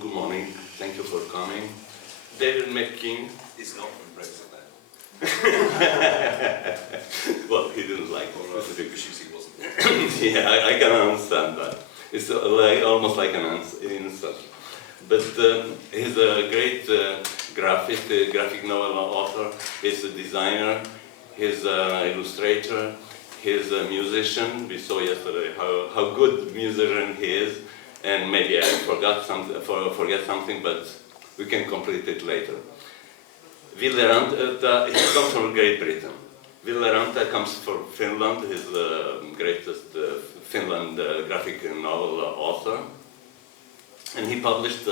Good morning. Thank you for coming. David McKean is not from Brexit. Well, he didn't like specific issues. He wasn't. Yeah, I can understand that. It's almost like an insult. But he's a great graphic novel author. He's a designer. He's an illustrator. He's a musician. We saw yesterday how good musician he is. And maybe I forget something, but we can complete it later. Ville Ranta, he comes from Great Britain. Ville Ranta comes from Finland. He's the greatest Finland graphic novel author. And he publishes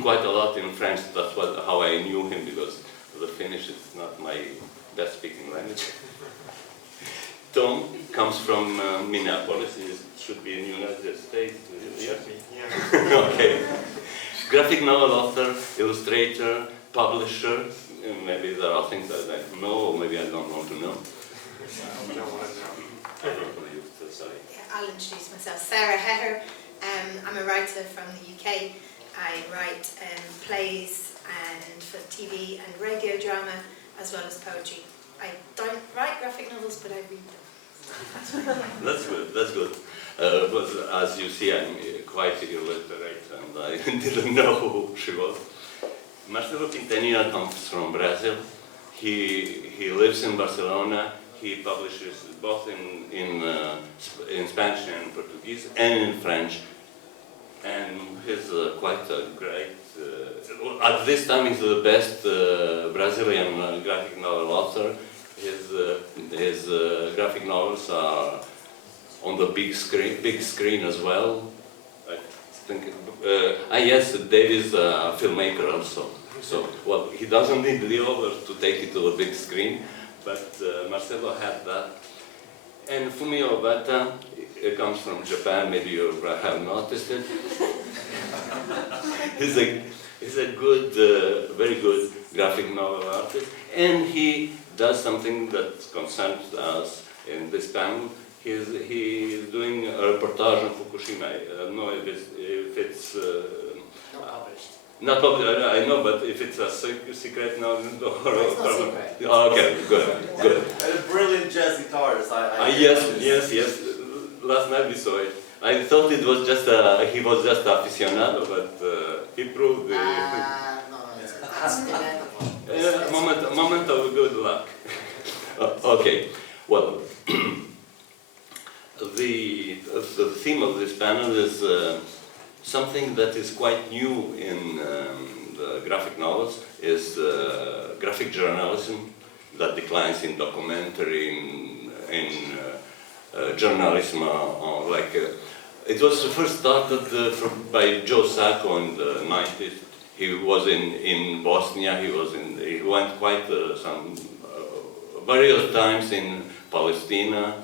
quite a lot in French. That's how I knew him, because the Finnish is not my best speaking language. Tom comes from Minneapolis. He should be in the United States. Yes? Yeah. Okay. Graphic novel author, illustrator, publisher. Maybe there are things that I know, or maybe I don't want to know. I'll introduce myself. Sarah Hehir. I'm a writer from the UK. I write plays and for TV and radio drama, as well as poetry. I don't write graphic novels, but I read them. That's good, that's good. But as you see, I'm quite illiterate, and I didn't know who she was. Marcello Quintanilha comes from Brazil. He lives in Barcelona. He publishes both in Spanish and Portuguese, and in French. And he's quite a great, at this time he's the best Brazilian graphic novel author. His graphic novels are on the big screen as well. I think. Yes, Dave is a filmmaker also. So, well, he doesn't need the others to take it to the big screen, but Marcello had that. And Fumio Obata comes from Japan. Maybe you have noticed it. He's a good, very good graphic novel artist, and he does something that concerns us in this panel. He's doing a reportage on Fukushima. I don't know if it's not published. Not published, I know, but if it's a secret now, it's not secret. Okay, good. And a brilliant jazz guitarist. Yes. Last night we saw it. I thought it was just he was just aficionado, but he proved. Moment of good luck. Okay, well, the theme of this panel is something that is quite new in the graphic novels, is graphic journalism that declines in documentary, in journalism, it was first started by Joe Sacco in the 90s. He was in Bosnia. He went quite some various times in Palestine,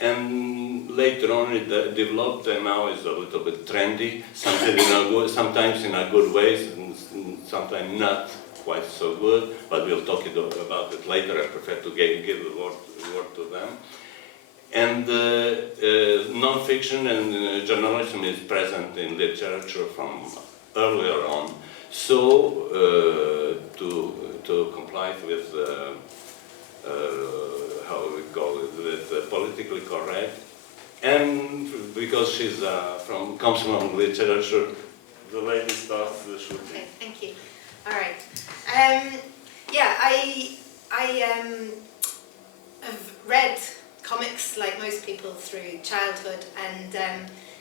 and later on it developed, and now is a little bit trendy. Sometimes in a good way, and sometimes not quite so good. But we'll talk about it later. I prefer to give the word to them. And non-fiction and journalism is present in literature from earlier on. So to comply with how we call it, with politically correct, and because she's comes from literature, the lady starts the shooting. Okay, thank you. All right. Yeah, I have read comics like most people through childhood, and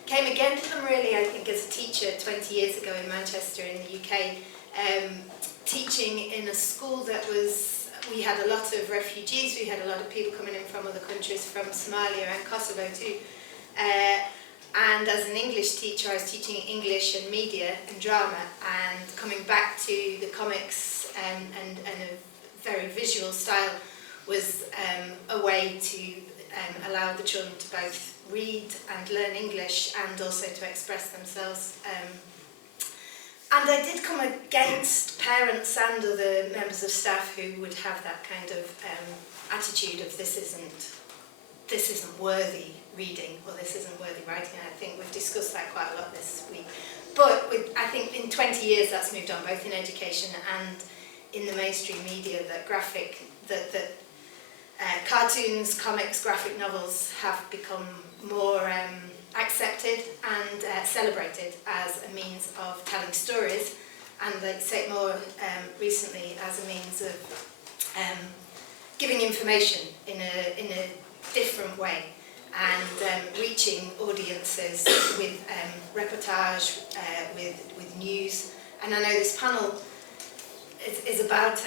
came again to them really, I think, as a teacher 20 years ago in Manchester in the UK, teaching in a school that was, we had a lot of refugees, we had a lot of people coming in from other countries, from Somalia and Kosovo too. And as an English teacher, I was teaching English and media and drama, and coming back to the comics and a very visual style was a way to allow the children to both read and learn English and also to express themselves. And I did come against parents and other members of staff who would have that kind of attitude of this isn't this isn't worthy reading or this isn't worthy writing. And I think we've discussed that quite a lot this week. But I think in 20 years that's moved on, both in education and in the mainstream media, that cartoons, comics, graphic novels have become more accepted and celebrated as a means of telling stories, and they say it more recently as a means of giving information in a different way and reaching audiences with reportage, with news. And I know this panel is about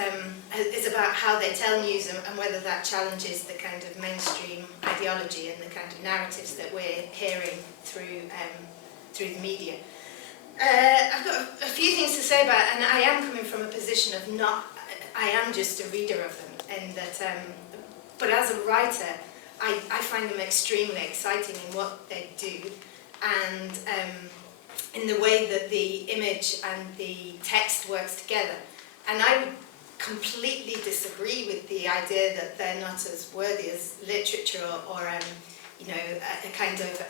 how they tell news and whether that challenges the kind of mainstream ideology and the kind of narratives that we're hearing through the media. I've got a few things to say about it, and I am coming from a position of I am just a reader of them, and that, but as a writer, I find them extremely exciting in what they do, and in the way that the image and the text works together. And I would completely disagree with the idea that they're not as worthy as literature or a kind of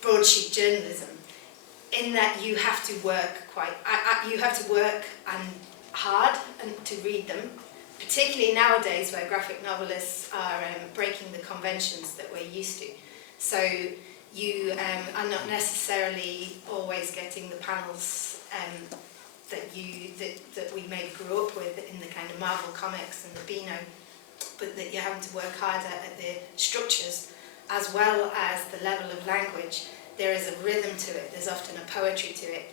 broadsheet journalism, in that you have to work you have to work hard and to read them, particularly nowadays where graphic novelists are breaking the conventions that we're used to. So you are not necessarily always getting the panels that we maybe grew up with in the kind of Marvel comics and the Beano, but that you're having to work harder at the structures as well as the level of language. There is a rhythm to it. There's often a poetry to it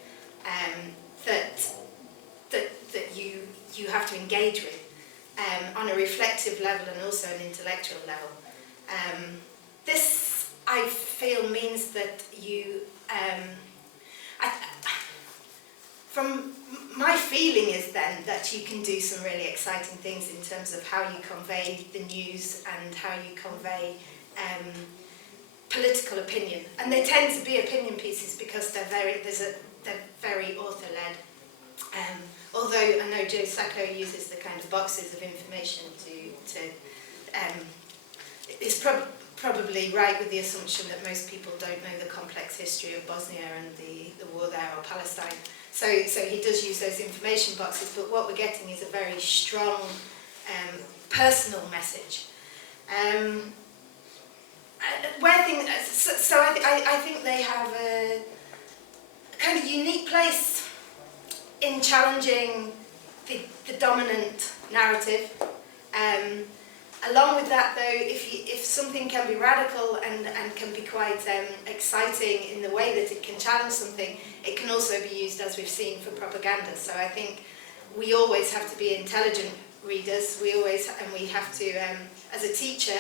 that you have to engage with on a reflective level and also an intellectual level. This, I feel, means that you. From my feeling is then that you can do some really exciting things in terms of how you convey the news and how you convey political opinion. And they tend to be opinion pieces because they're very author-led. Although I know Joe Sacco uses the kind of boxes of information is probably right with the assumption that most people don't know the complex history of Bosnia and the war there, or Palestine. So he does use those information boxes, but what we're getting is a very strong personal message. I think they have a kind of unique place in challenging the dominant narrative. Along with that, though, if something can be radical and can be quite exciting in the way that it can challenge something, it can also be used, as we've seen, for propaganda. So I think we always have to be intelligent readers. We have to, as a teacher,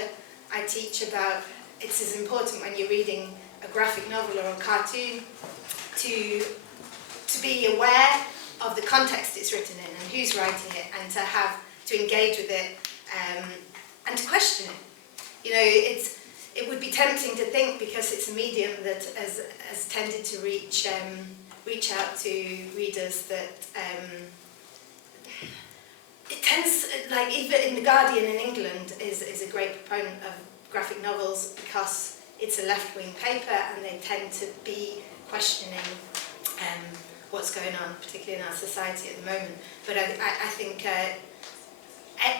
I teach about, it's as important when you're reading a graphic novel or a cartoon to be aware of the context it's written in and who's writing it, and to engage with it and to question it. You know, it would be tempting to think, because it's a medium that has tended to reach out to readers, that it tends, like even in The Guardian in England is a great proponent of graphic novels because it's a left-wing paper and they tend to be questioning what's going on, particularly in our society at the moment. But I think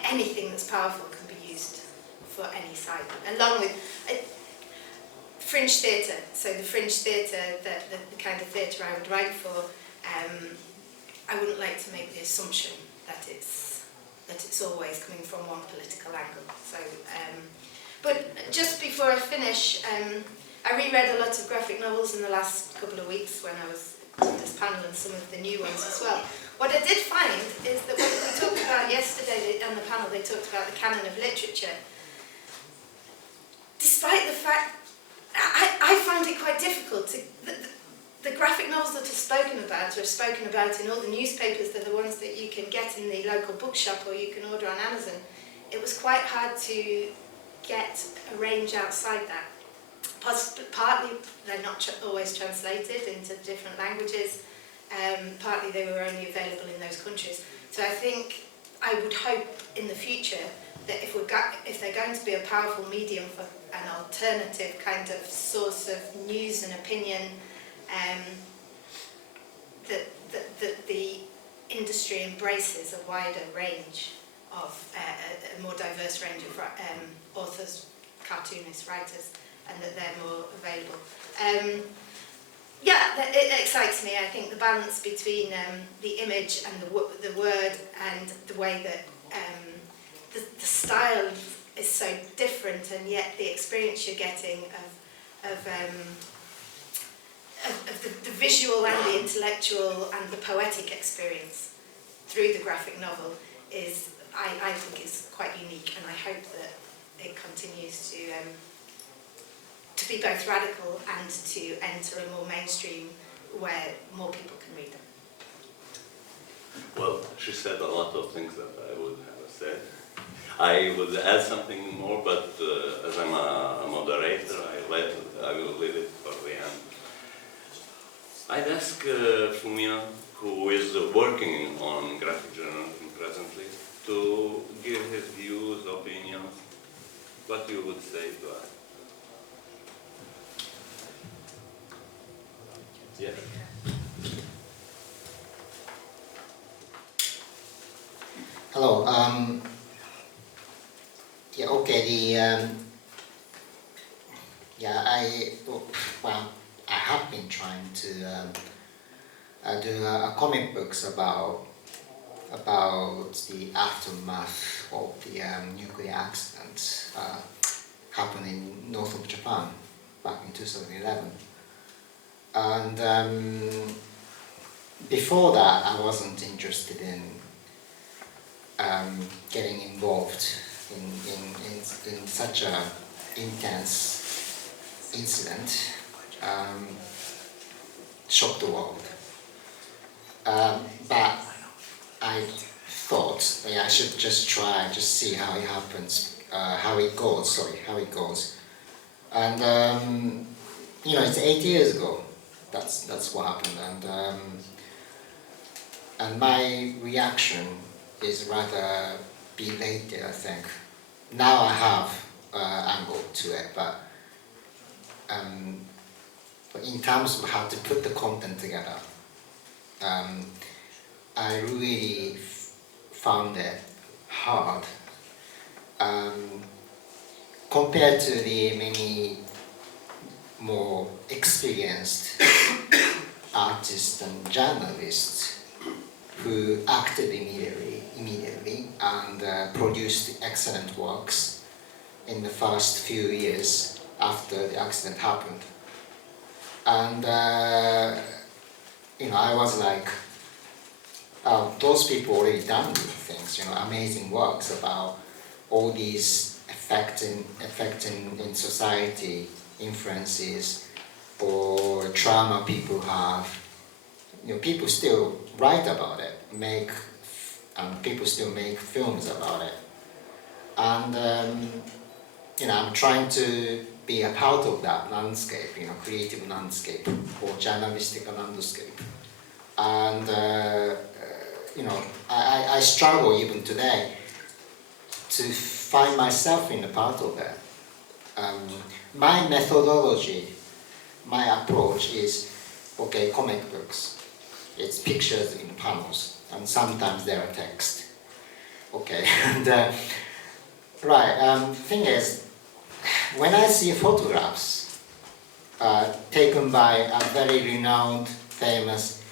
anything that's powerful can be used for any side, along with fringe theatre. So the fringe theatre, the kind of theatre I would write for, I wouldn't like to make the assumption that it's always coming from one political angle. So, but just before I finish, I reread a lot of graphic novels in the last couple of weeks when I was on this panel, and some of the new ones as well. What I did find is that when we talked about yesterday on the panel, they talked about the canon of literature. Despite the fact, I found it quite difficult to, the graphic novels that are spoken about in all the newspapers. They're the ones that you can get in the local bookshop or you can order on Amazon. It was quite hard to get a range outside that. Partly they're not always translated into different languages, partly they were only available in those countries. So I think I would hope in the future that if they're going to be a powerful medium for an alternative kind of source of news and opinion, that the industry embraces a wider range of a more diverse range of authors, cartoonists, writers, and that they're more available. Yeah, it excites me. I think the balance between the image and the word, and the way that the style is so different, and yet the experience you're getting of the visual and the intellectual and the poetic experience through the graphic novel is, I think, is quite unique, and I hope that it continues to be both radical and to enter a more mainstream where more people can read them. Well, she said a lot of things that I would have said. I would add something more, but as I'm a moderator, I will leave it for the end. I'd ask Fumio, who is working on graphic journalism presently, to give his views, opinions, what you would say to us. Yes. Hello. Yeah. Okay. I have been trying to do comic books about the aftermath of the nuclear accident happened in north of Japan back in 2011. And before that, I wasn't interested in getting involved in such an intense incident. Shocked the world. But I thought I should just try, just see how it happens, how it goes. And it's 8 years ago. That's what happened, and my reaction is rather belated, I think. Now I have angle to it, but in terms of how to put the content together, I really found it hard compared to the many more experienced artists and journalists who acted immediately and produced excellent works in the first few years after the accident happened. And I was like, those people already done things, amazing works about all these affecting in society, influences or trauma people have. People still write about it, people still make films about it, and I'm trying to be a part of that landscape, creative landscape or journalistic landscape, and I struggle even today to find myself in a part of that. My methodology, my approach is, okay, comic books. It's pictures in panels, and sometimes there are text. Okay, and thing is, when I see photographs taken by a very renowned, famous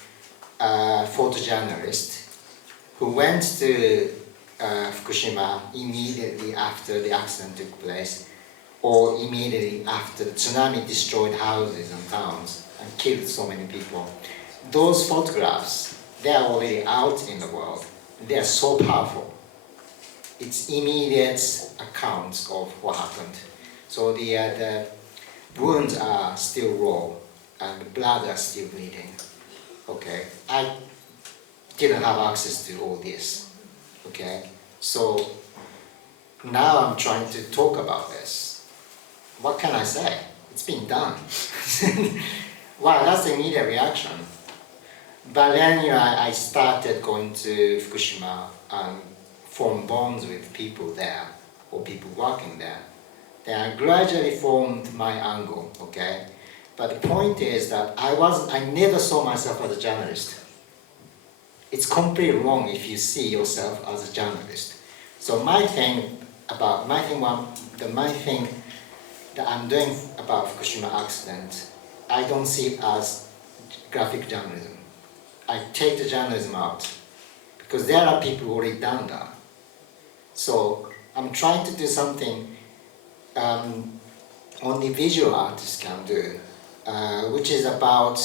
photojournalist who went to Fukushima immediately after the accident took place, or immediately after the tsunami destroyed houses and towns and killed so many people. Those photographs, they are already out in the world. They are so powerful. It's immediate accounts of what happened. So the wounds are still raw and the blood are still bleeding. Okay, I didn't have access to all this. Okay, so now I'm trying to talk about this. What can I say? It's been done. Wow, that's the immediate reaction. But then I started going to Fukushima and formed bonds with people there or people working there. Then I gradually formed my angle, okay? But the point is that I never saw myself as a journalist. It's completely wrong if you see yourself as a journalist. So the main thing that I'm doing about Fukushima accident, I don't see it as graphic journalism. I take the journalism out because there are people who already done that. So I'm trying to do something only visual artists can do, which is about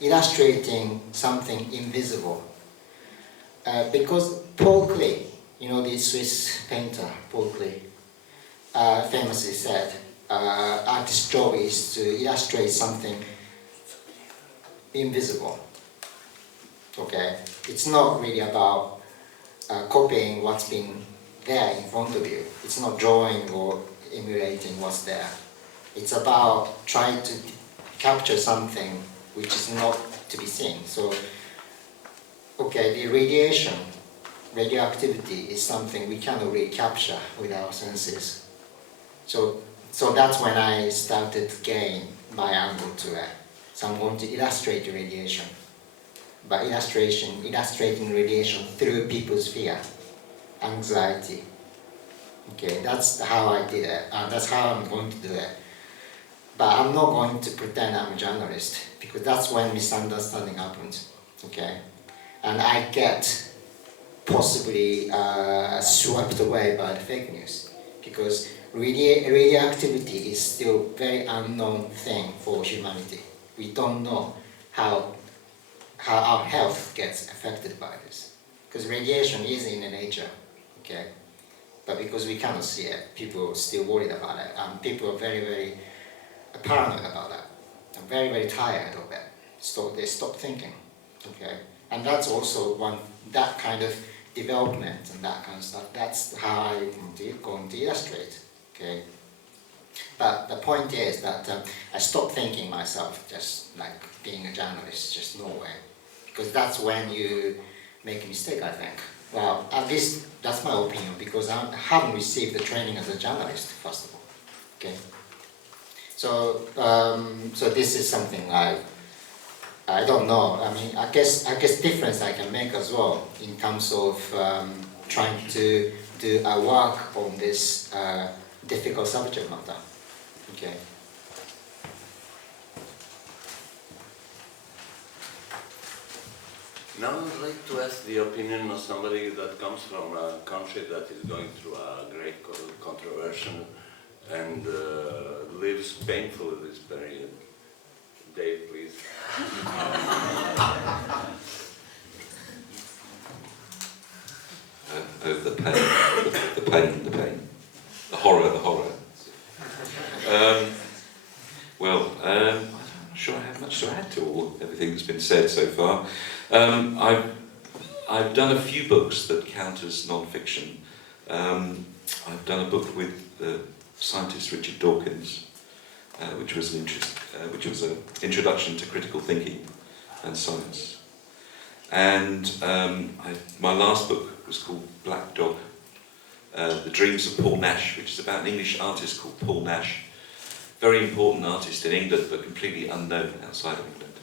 illustrating something invisible. Because Paul Klee, you know, the Swiss painter, Paul Klee, famously said, artist's job is to illustrate something invisible. Okay? It's not really about copying what's been there in front of you. It's not drawing or emulating what's there. It's about trying to capture something which is not to be seen. So, okay, the radioactivity is something we cannot really capture with our senses. So that's when I started to gain my angle to it. So I'm going to illustrate the radiation. But illustrating radiation through people's fear, anxiety. Okay, that's how I did it, and that's how I'm going to do it. But I'm not going to pretend I'm a journalist, because that's when misunderstanding happens. Okay, and I get possibly swept away by the fake news, because radioactivity is still a very unknown thing for humanity. We don't know how our health gets affected by this, because radiation is in the nature. Okay. But because we cannot see it, people are still worried about it, and people are very, very paranoid about that. They're very, very tired of it. So they stop thinking, okay? And that's also that kind of development and that kind of stuff. That's how I'm going to illustrate, okay? But the point is that I stopped thinking myself just like being a journalist, just no way. Because that's when you make a mistake, I think. Well, at least that's my opinion, because I haven't received the training as a journalist, first of all. Okay. So, so this is something I don't know. I mean, I guess difference I can make as well in terms of trying to do a work on this difficult subject matter. Okay. Now I'd like to ask the opinion of somebody that comes from a country that is going through a great controversy and lives painfully this period. Dave, please. The pain, the horror. I'm not sure I have much to add to everything that's been said so far. I've done a few books that count as non-fiction. I've done a book with scientist Richard Dawkins, which was an introduction to critical thinking and science. And my last book was called Black Dog, The Dreams of Paul Nash, which is about an English artist called Paul Nash. Very important artist in England, but completely unknown outside of England.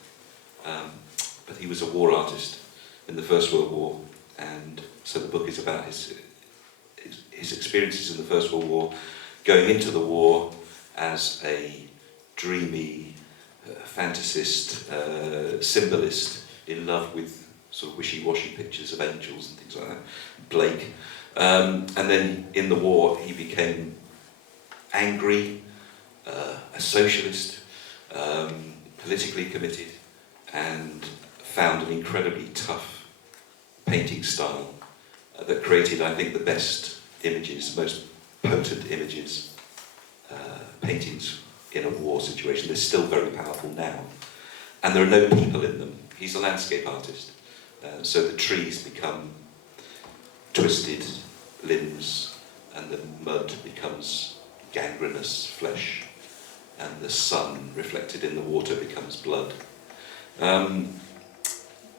But he was a war artist in the First World War, and so the book is about his experiences in the First World War, going into the war as a dreamy, fantasist, symbolist, in love with sort of wishy-washy pictures of angels and things like that, Blake. And then in the war he became angry, a socialist, politically committed, and found an incredibly tough painting style that created, I think, the best images, most potent images, paintings in a war situation. They're still very powerful now. And there are no people in them. He's a landscape artist. So the trees become twisted limbs, and the mud becomes gangrenous flesh, and the sun reflected in the water becomes blood.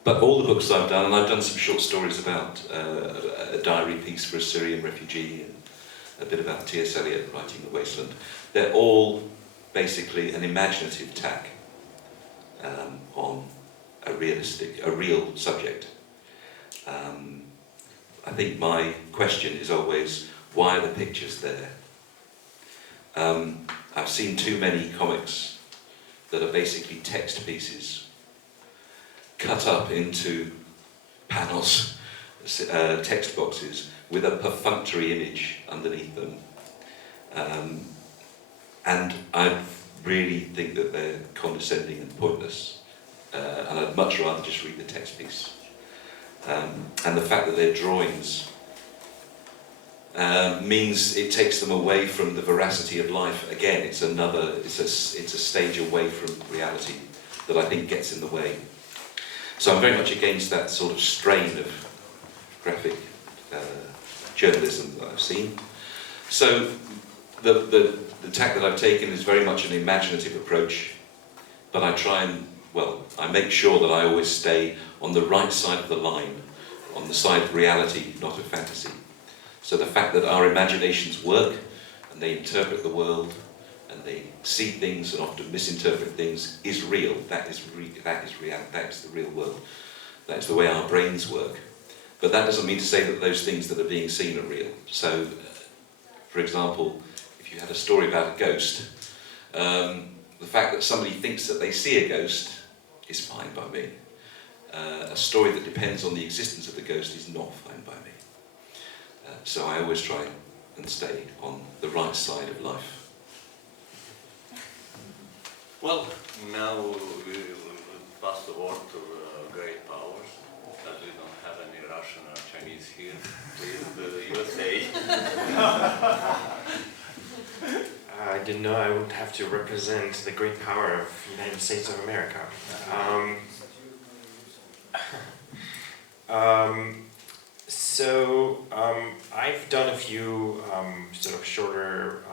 But all the books I've done, and I've done some short stories about a diary piece for a Syrian refugee, a bit about T.S. Eliot writing The Wasteland. They're all basically an imaginative tack on a real subject. I think my question is always, why are the pictures there? I've seen too many comics that are basically text pieces cut up into panels, text boxes with a perfunctory image underneath them. And I really think that they're condescending and pointless. And I'd much rather just read the text piece. And the fact that they're drawings means it takes them away from the veracity of life. Again, it's a stage away from reality that I think gets in the way. So I'm very much against that sort of strain of graphic journalism that I've seen. So the tack that I've taken is very much an imaginative approach, but I make sure that I always stay on the right side of the line, on the side of reality, not of fantasy. So the fact that our imaginations work, and they interpret the world, and they see things and often misinterpret things, is real. That is real. That is the real world. That is the way our brains work. But that doesn't mean to say that those things that are being seen are real. So, for example, if you had a story about a ghost, the fact that somebody thinks that they see a ghost is fine by me. A story that depends on the existence of the ghost is not fine by me. So I always try and stay on the right side of life. Well, now we will pass the word to great powers, as we don't have any Russian or Chinese here. Please, the USA. I didn't know I would have to represent the great power of the United States of America. I've done a few sort of shorter,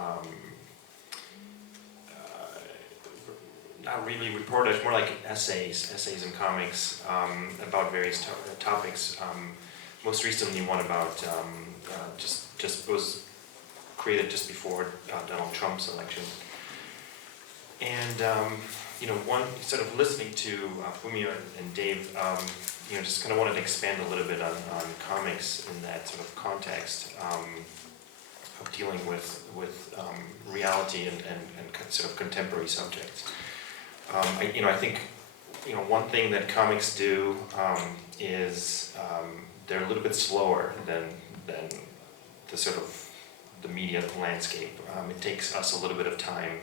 not really reportage, more like essays and comics about various topics. Most recently, one about just was created just before Donald Trump's election, and one sort of listening to Fumio and Dave. Just kind of wanted to expand a little bit on comics in that sort of context of dealing with reality and sort of contemporary subjects. I think one thing that comics do is they're a little bit slower than the sort of the media landscape. It takes us a little bit of time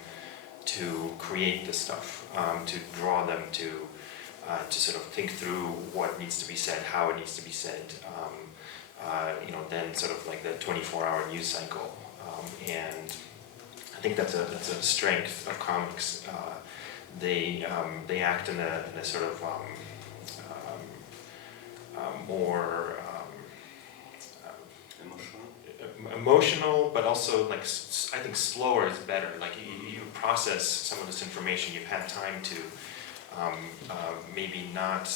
to create this stuff, to draw them, to sort of think through what needs to be said, how it needs to be said, then sort of like the 24-hour news cycle. And I think that's a strength of comics. They act in a sort of more emotional, but also like I think slower is better. Like you process some of this information, you've had time to maybe not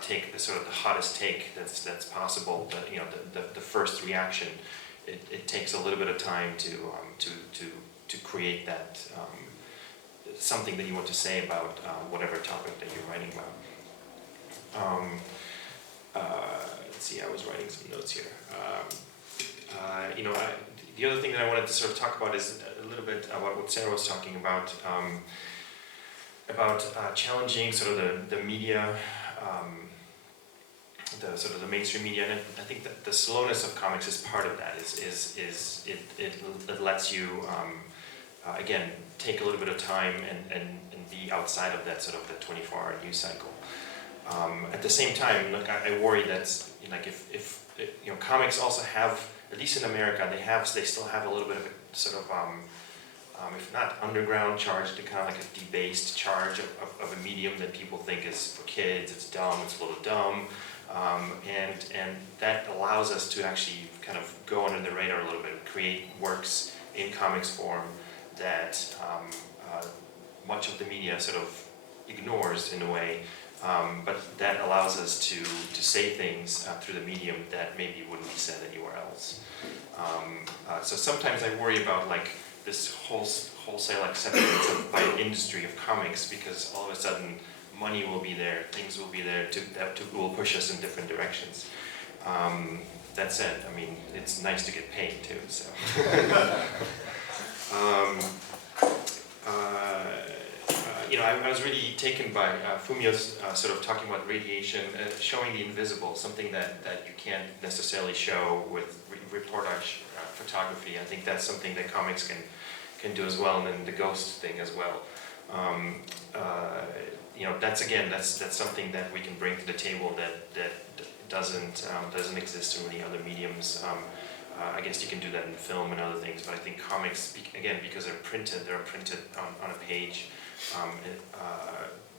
take the sort of the hottest take that's possible. The first reaction. It takes a little bit of time to create that something that you want to say about whatever topic that you're writing about. Let's see, I was writing some notes here. The other thing that I wanted to sort of talk about is a little bit about what Sarah was talking about challenging sort of the media, the sort of the mainstream media, and I think that the slowness of comics is part of that. It lets you again take a little bit of time and be outside of that sort of the 24-hour news cycle. At the same time, look, I worry that like if comics also have, at least in America, they still have a little bit of a sort of if not underground charge, to kind of like a debased charge of a medium that people think is for kids, it's dumb, it's a little dumb, and that allows us to actually kind of go under the radar a little bit and create works in comics form that much of the media sort of ignores in a way, But that allows us to say things through the medium that maybe wouldn't be said anywhere else. So sometimes I worry about like this wholesale acceptance by an industry of comics, because all of a sudden money will be there, things will be there that will push us in different directions. That said, I mean, it's nice to get paid too, so. You know, I was really taken by Fumio's sort of talking about radiation, showing the invisible, something that you can't necessarily show with reportage photography. I think that's something that comics can do as well, and then the ghost thing as well. You know, that's something that we can bring to the table that doesn't exist in many other mediums. I guess you can do that in film and other things, but I think comics, again, because they're printed on a page.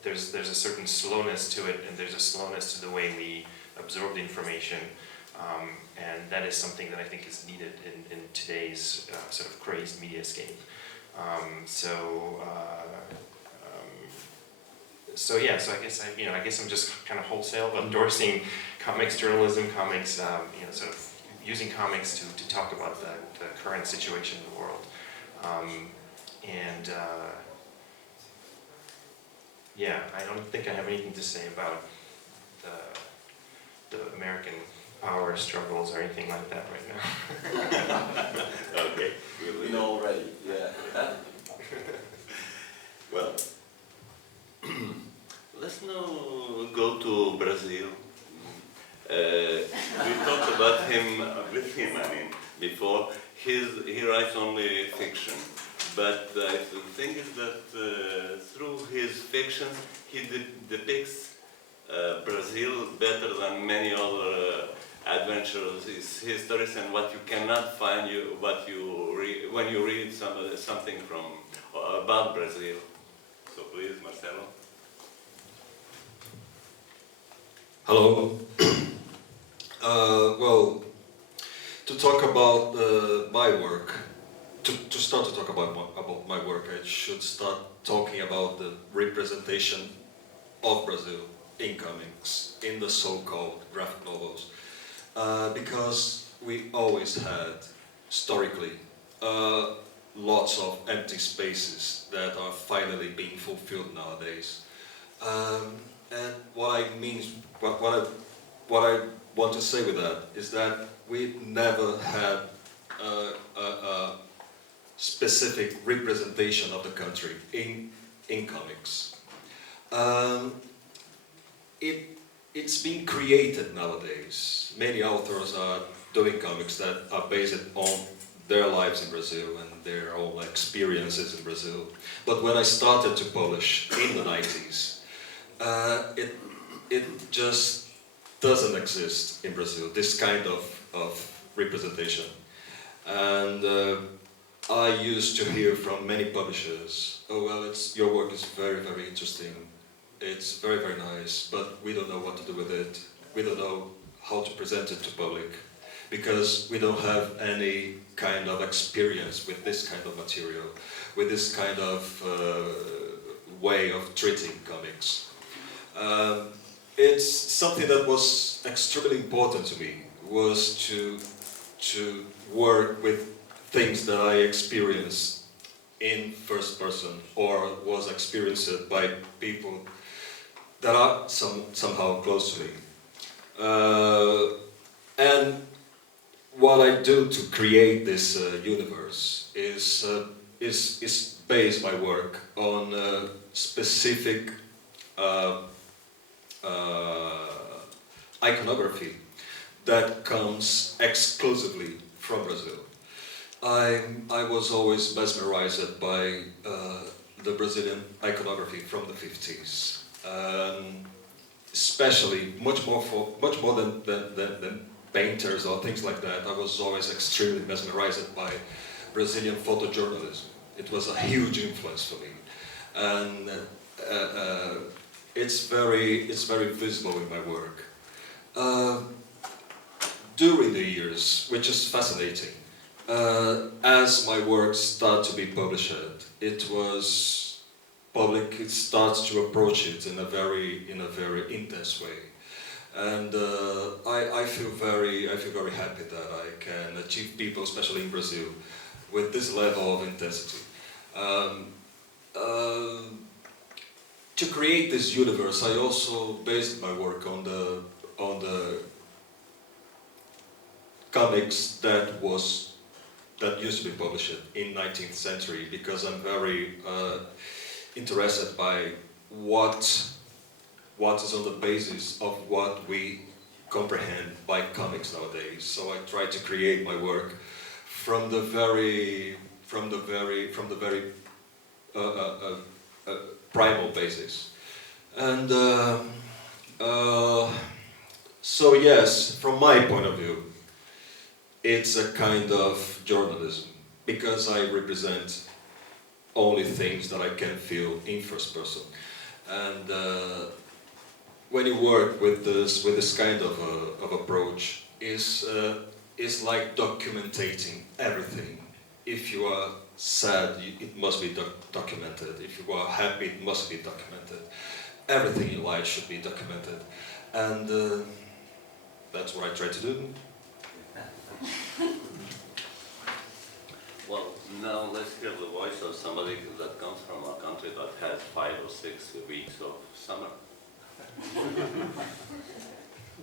There's a certain slowness to it, and there's a slowness to the way we absorb the information, and that is something that I think is needed in today's sort of crazed mediascape. So yeah, so I guess I'm just kind of wholesale endorsing comics journalism, comics, you know, sort of using comics to talk about the current situation in the world, yeah, I don't think I have anything to say about the American power struggles or anything like that right now. Okay. We know already, yeah. Well, let's now go to Brazil. We talked about him, with him, I mean, before. He writes only fiction, but the thing is that through his fictions, he depicts Brazil better than many other adventures, his histories, and what you cannot find when you read something about Brazil. So please, Marcello. Hello. Well, to talk about my work, to start to talk about my work, I should start talking about the representation of Brazil in comics, in the so-called graphic novels, because we always had, historically, lots of empty spaces that are finally being fulfilled nowadays. And what I want to say with that is that we never had a specific representation of the country in comics. It's being created nowadays. Many authors are doing comics that are based on their lives in Brazil and their own experiences in Brazil. But when I started to publish in the 90s, it just doesn't exist in Brazil, this kind of representation. And I used to hear from many publishers, oh well, your work is very, very interesting, it's very, very nice, but we don't know what to do with it, we don't know how to present it to public, because we don't have any kind of experience with this kind of material, with this kind of way of treating comics. It's something that was extremely important to me, was to work with things that I experienced in first person or was experienced by people that are somehow close to me. And what I do to create this universe is base my work on specific iconography that comes exclusively from Brazil. I was always mesmerized by the Brazilian iconography from the 50s, especially much more than painters or things like that. I was always extremely mesmerized by Brazilian photojournalism. It was a huge influence for me, and it's very visible in my work. During the years, which is fascinating, as my work started to be published, it was public starts to approach it in a very intense way. And I feel very happy that I can achieve people, especially in Brazil, with this level of intensity. To create this universe, I also based my work on the comics that used to be published in 19th century, because I'm very interested by what is on the basis of what we comprehend by comics nowadays. So I try to create my work from the very primal basis. And so yes, from my point of view, it's a kind of journalism, because I represent only things that I can feel in first person. And when you work with this kind of approach, is like documenting everything. If you are sad, it must be documented. If you are happy, it must be documented. Everything in life should be documented. And that's what I try to do. Well, now let's hear the voice of somebody that comes from a country that has 5 or 6 weeks of summer.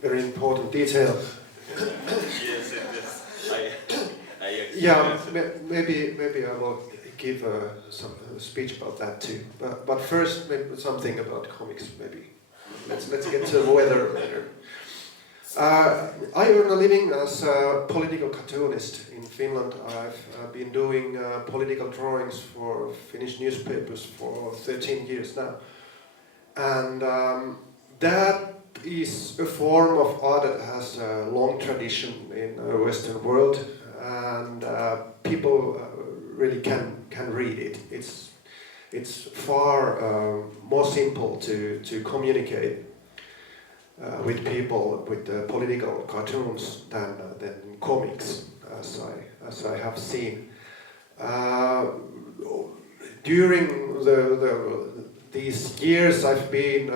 Very important detail. Yes, it is. Yeah, maybe I will give some speech about that too. But first, maybe something about comics. Maybe let's get to the weather later. I earn a living as a political cartoonist in Finland. I've been doing political drawings for Finnish newspapers for 13 years now. And that is a form of art that has a long tradition in the Western world, and people really can read it. It's far more simple to communicate with people with political cartoons than comics, as I have seen. During these years, I've been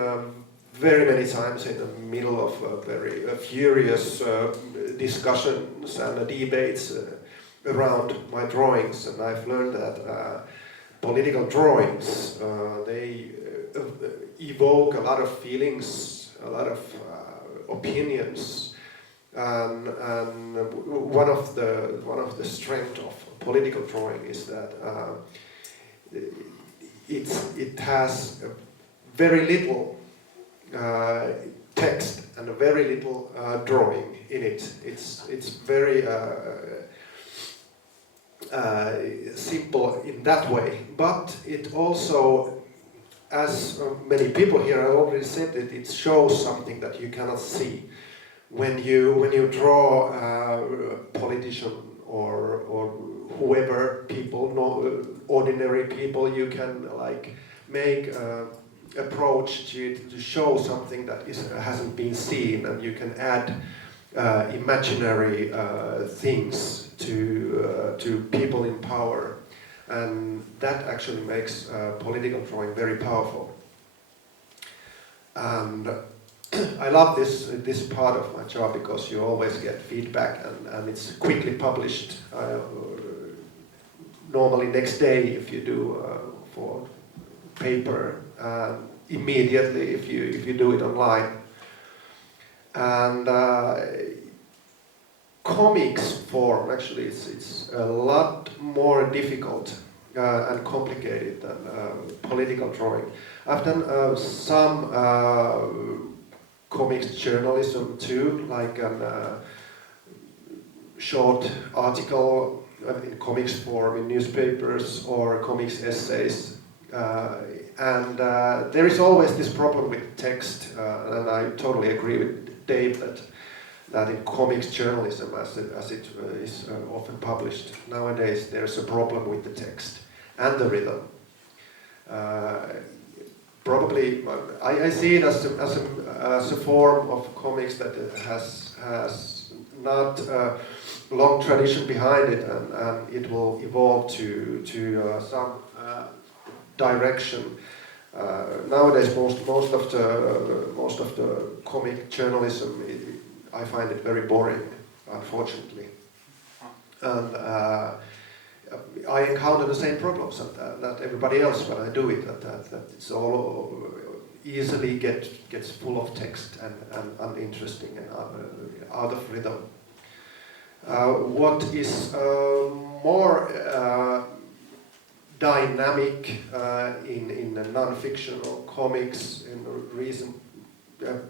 very many times in the middle of very furious discussions and debates around my drawings, and I've learned that political drawings, they evoke a lot of feelings, a lot of opinions, and one of the strengths of political drawing is that it has very little text and a very little drawing in it. It's very simple in that way, but it also, as many people here have already said, it shows something that you cannot see. When you draw a politician or whoever people, ordinary people, you can like make approach to show something that hasn't been seen, and you can add imaginary things to people in power, and that actually makes political drawing very powerful. And I love this part of my job, because you always get feedback, and it's quickly published. Normally next day if you do for paper, immediately if you do it online. And comics form, actually, it's a lot more difficult and complicated than political drawing. I've done some comics journalism too, like a short article in comics form in newspapers, or comics essays. And there is always this problem with text, and I totally agree with Dave that in comics journalism, as it is often published nowadays, there's a problem with the text and the rhythm. Probably, I see it as a form of comics that has not a long tradition behind it, and it will evolve to some direction. Nowadays, most of the comic journalism, I find it very boring, unfortunately, and I encounter the same problems that everybody else when I do it. That it's all easily gets full of text and uninteresting and out of rhythm. What is more dynamic in non-fictional comics in recent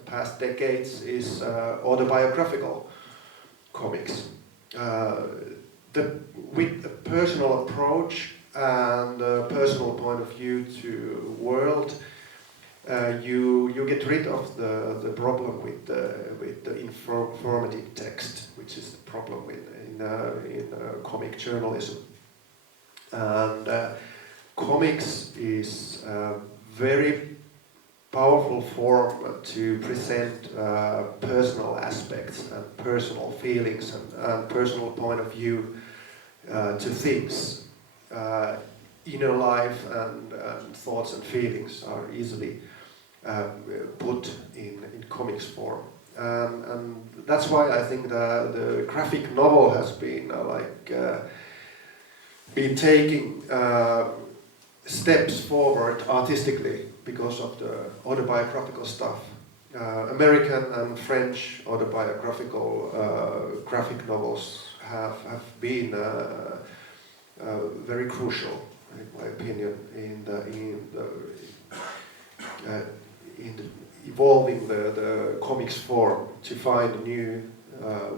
past decades is autobiographical comics. With a personal approach and a personal point of view to world, you get rid of the problem with the informative text, which is the problem in comic journalism. And comics is a very powerful form to present personal aspects and personal feelings and personal point of view to things. Inner life and thoughts and feelings are easily put in comics form. And that's why I think the graphic novel has been been taking steps forward artistically because of the autobiographical stuff. American and French autobiographical graphic novels have been very crucial, in my opinion, in evolving the comics form to find new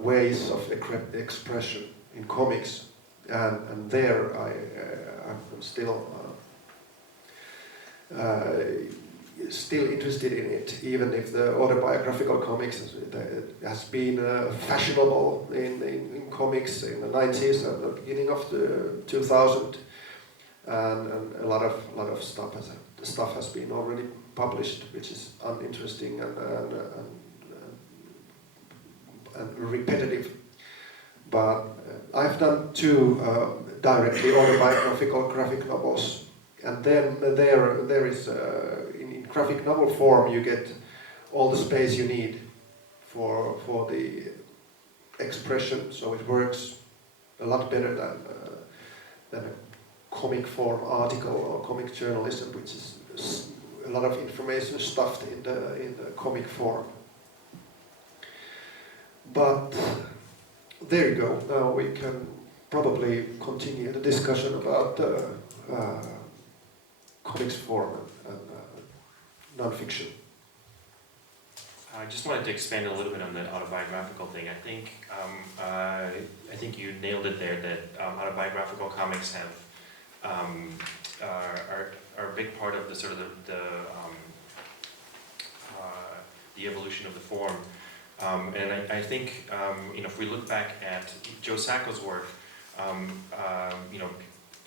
ways of expression in comics. And there I'm still interested in it, even if the autobiographical comics has been fashionable in comics in the 90s and the beginning of the 2000s, and a lot of stuff has been already published, which is uninteresting and repetitive. But I've done 2 directly autobiographical graphic novels, and then there is in graphic novel form you get all the space you need for the expression, so it works a lot better than a comic form article or comic journalism, which is a lot of information stuffed in the comic form. But there you go. Now we can probably continue the discussion about comics form and non-fiction. I just wanted to expand a little bit on the autobiographical thing. I think you nailed it there. That autobiographical comics have are a big part of the sort of the evolution of the form. And I think if we look back at Joe Sacco's work,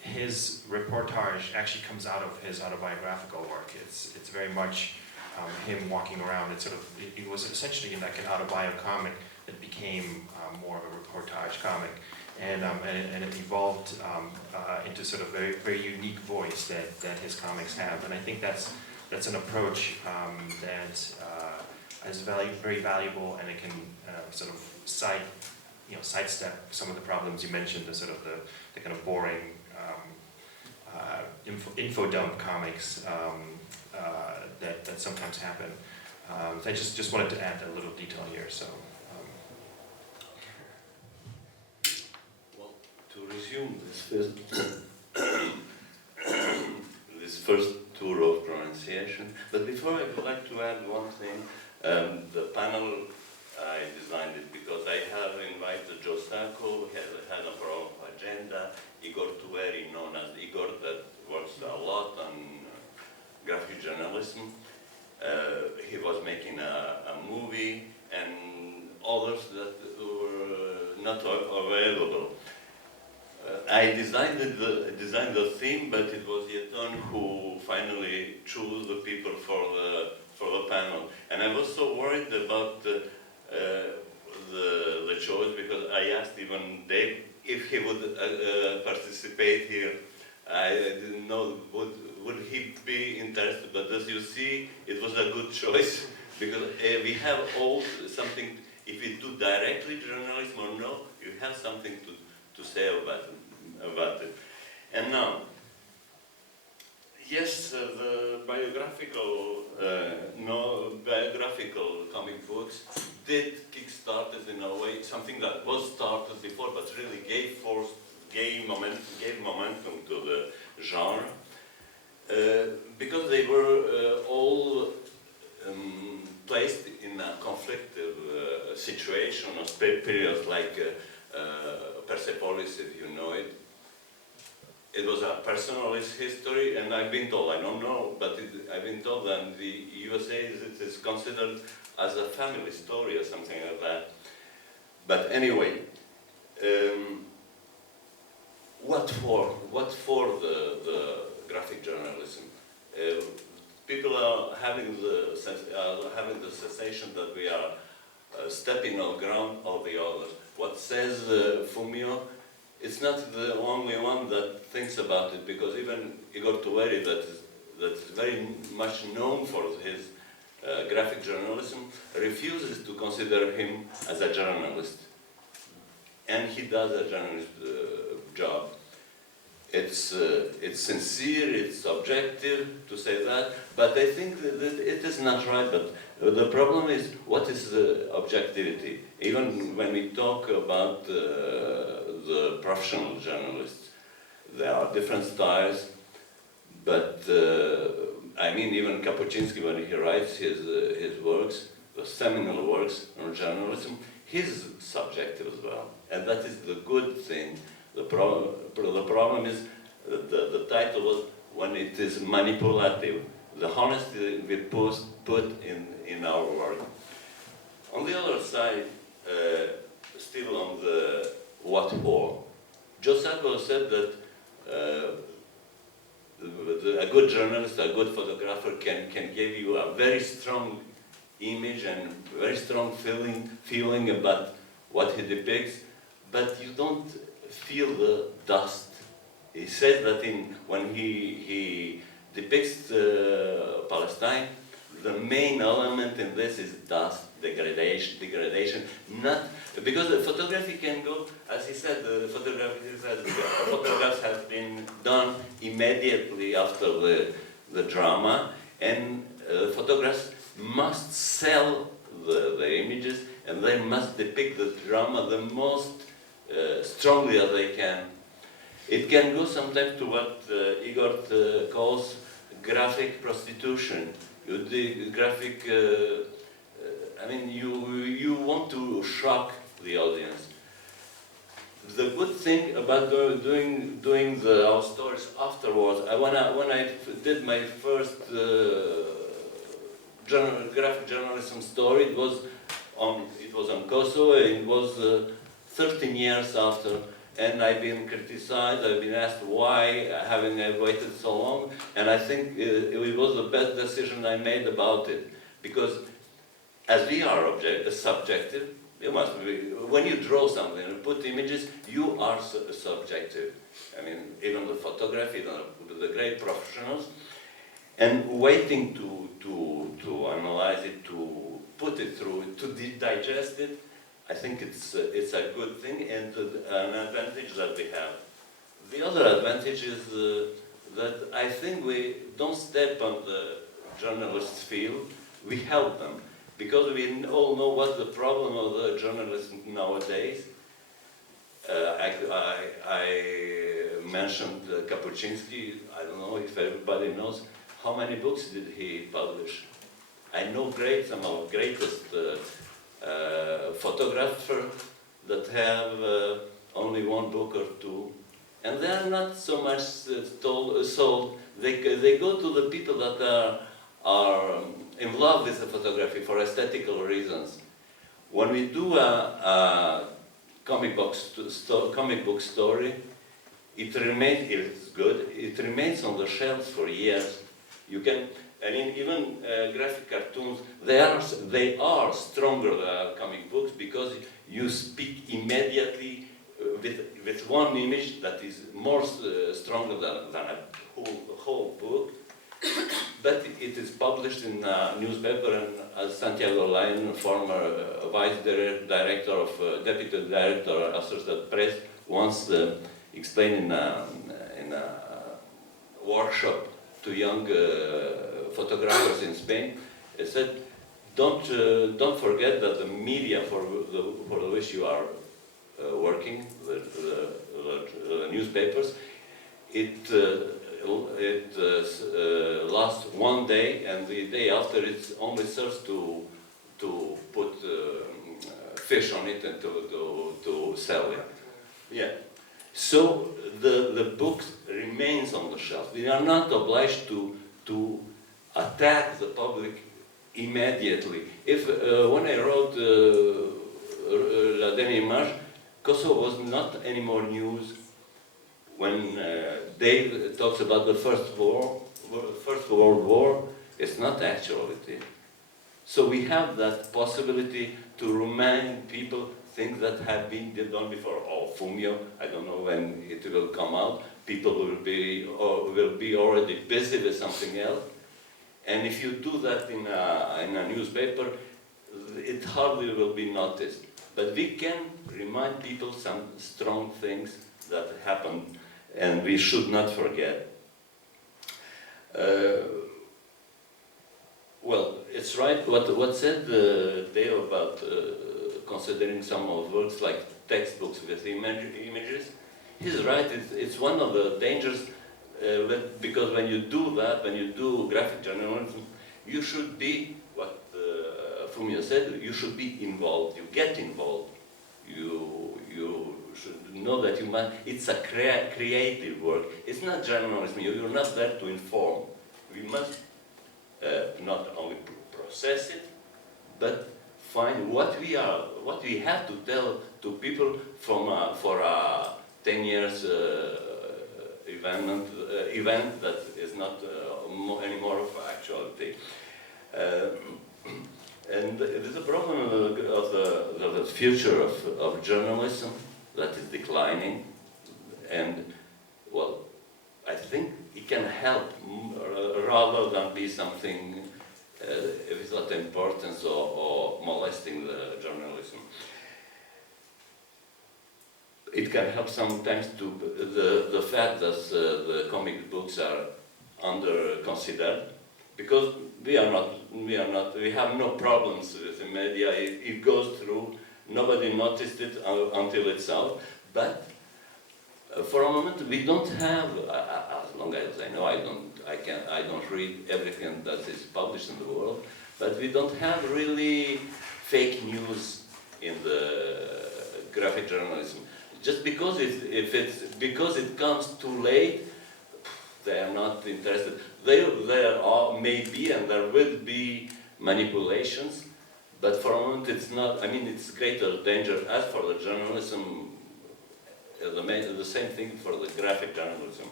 his reportage actually comes out of his autobiographical work. It's very much him walking around. It was essentially like an autobio comic that became more of a reportage comic, and it evolved into sort of very very unique voice that his comics have. And I think that's an approach that is very valuable, and it can sort of sidestep some of the problems you mentioned, the sort of the kind of boring info dump comics that sometimes happen. I just wanted to add a little detail here. So, well, to resume this first tour of pronunciation, but before I would like to add one thing. The panel, I designed it because I have invited Joe Sacco, had a pro agenda, Igor Tueri, known as Igor, that works a lot on graphic journalism. He was making a movie, and others that were not available. I designed the theme, but it was Yeton who finally chose the people for the panel, and I was so worried about the choice, because I asked even Dave if he would participate here I didn't know would he be interested, but as you see, it was a good choice because we have all something. If we do directly journalism or no, you have something to say about it. And now, yes, the biographical comic books did kick-start it in a way, something that was started before, but really gave momentum to the genre, because they were all placed in a conflictive situation or periods like Persepolis, if you know it. It was a personalist history, and I've been told, I don't know, but I've been told that the USA it is considered as a family story or something like that. But anyway, what for the graphic journalism? People are having the sensation that we are stepping on ground of the others. What says Fumio? It's not the only one that thinks about it, because even Igor Tuveri, that is very much known for his graphic journalism, refuses to consider him as a journalist. And he does a journalist job. It's sincere, it's objective to say that, but I think that it is not right. But the problem is, what is the objectivity? Even when we talk about the professional journalists, there are different styles, but I mean, even Kaczynski, when he writes his works, the seminal works on journalism, he's subjective as well, and that is the good thing. The problem is the title was when it is manipulative, the honesty we put in our work. On the other side, still on the what for, Joseph said that a good journalist, a good photographer can give you a very strong image and very strong feeling about what he depicts, but you don't feel the dust. He said that when he depicts Palestine, the main element in this is dust, degradation, not because the photography can go, as he said, the photographs have been done immediately after the drama, and photographs must sell the images, and they must depict the drama the most strongly as they can. It can go sometimes to what Igor calls graphic prostitution. Graphic, I mean, you want to shock the audience. The good thing about doing our stories afterwards, when I did my first graphic journalism story, it was on Kosovo. It was 13 years after, and I've been criticized. I've been asked why having I waited so long, and I think it was the best decision I made about it, because as we are subjective, you must be, when you draw something and put images, you are subjective. I mean, even the photography, the great professionals, and waiting to analyze it, to put it through, to digest it, I think it's a good thing and an advantage that we have. The other advantage is that I think we don't step on the journalist's field, we help them. Because we all know what the problem of the journalism nowadays. I mentioned Kaczynski. I don't know if everybody knows how many books did he publish. I know some of the greatest photographers that have only one book or two, and they are not so much sold. They go to the people that are in love with the photography for aesthetical reasons. When we do a comic book story, it remains, if it's good, it remains on the shelves for years. You can, I mean, even graphic cartoons, they are stronger than comic books because you speak immediately with one image that is more stronger than a whole book. But it is published in a newspaper, and as Santiago Lyon, former vice director of deputy director of Associated Press, once explained in a workshop to young photographers in Spain, he said, don't forget that the media for which you are working, the newspapers, it lasts one day, and the day after it only serves to put fish on it and to sell it. Yeah. So the book remains on the shelf. We are not obliged to attack the public immediately. If when I wrote La Demi-Image, Kosovo was not anymore news. When Dave talks about the First World War, it's not actuality. So we have that possibility to remind people things that have been done before. Oh, Fumio, I don't know when it will come out. People will be already busy with something else. And if you do that in a newspaper, it hardly will be noticed. But we can remind people some strong things that happened, and we should not forget. Well, it's right what said Dave about considering some of works like textbooks with images. He's right. It's one of the dangers because when you do that, when you do graphic journalism, you should be what Fumio said. You should be involved. You get involved. You should know that it's a creative work. It's not journalism. You're not there to inform. We must not only process it, but find what we have to tell to people for a 10 years event that is not any more of actuality. And there's a problem of the future of journalism that is declining, and well, I think it can help rather than be something without importance or molesting the journalism. It can help sometimes to the fact that the comic books are under considered, because we have no problems with the media. It goes through. Nobody noticed it until it's out. But for a moment, we don't have. As long as I know, I don't read everything that is published in the world. But we don't have really fake news in the graphic journalism. Just because it comes too late, they are not interested. There are maybe and there will be manipulations, but for a moment it's not. I mean, it's greater danger. As for the journalism, the same thing for the graphic journalism.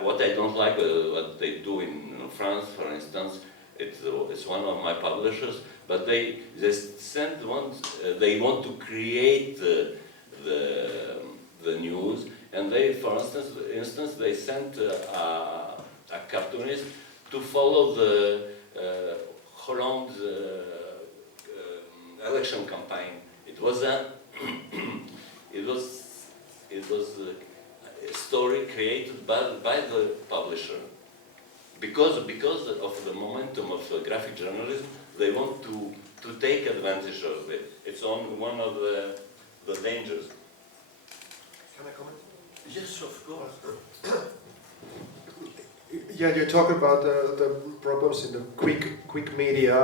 What I don't like, what they do in France, for instance, it's one of my publishers, but they send ones. They want to create the news, and they, for instance, they sent a cartoonist to follow the Hollande's election campaign. It was a story created by the publisher. Because of the momentum of graphic journalism, they want to take advantage of it. It's one of the dangers. Can I comment? Yes, of course. Yeah, you're talking about the problems in the quick media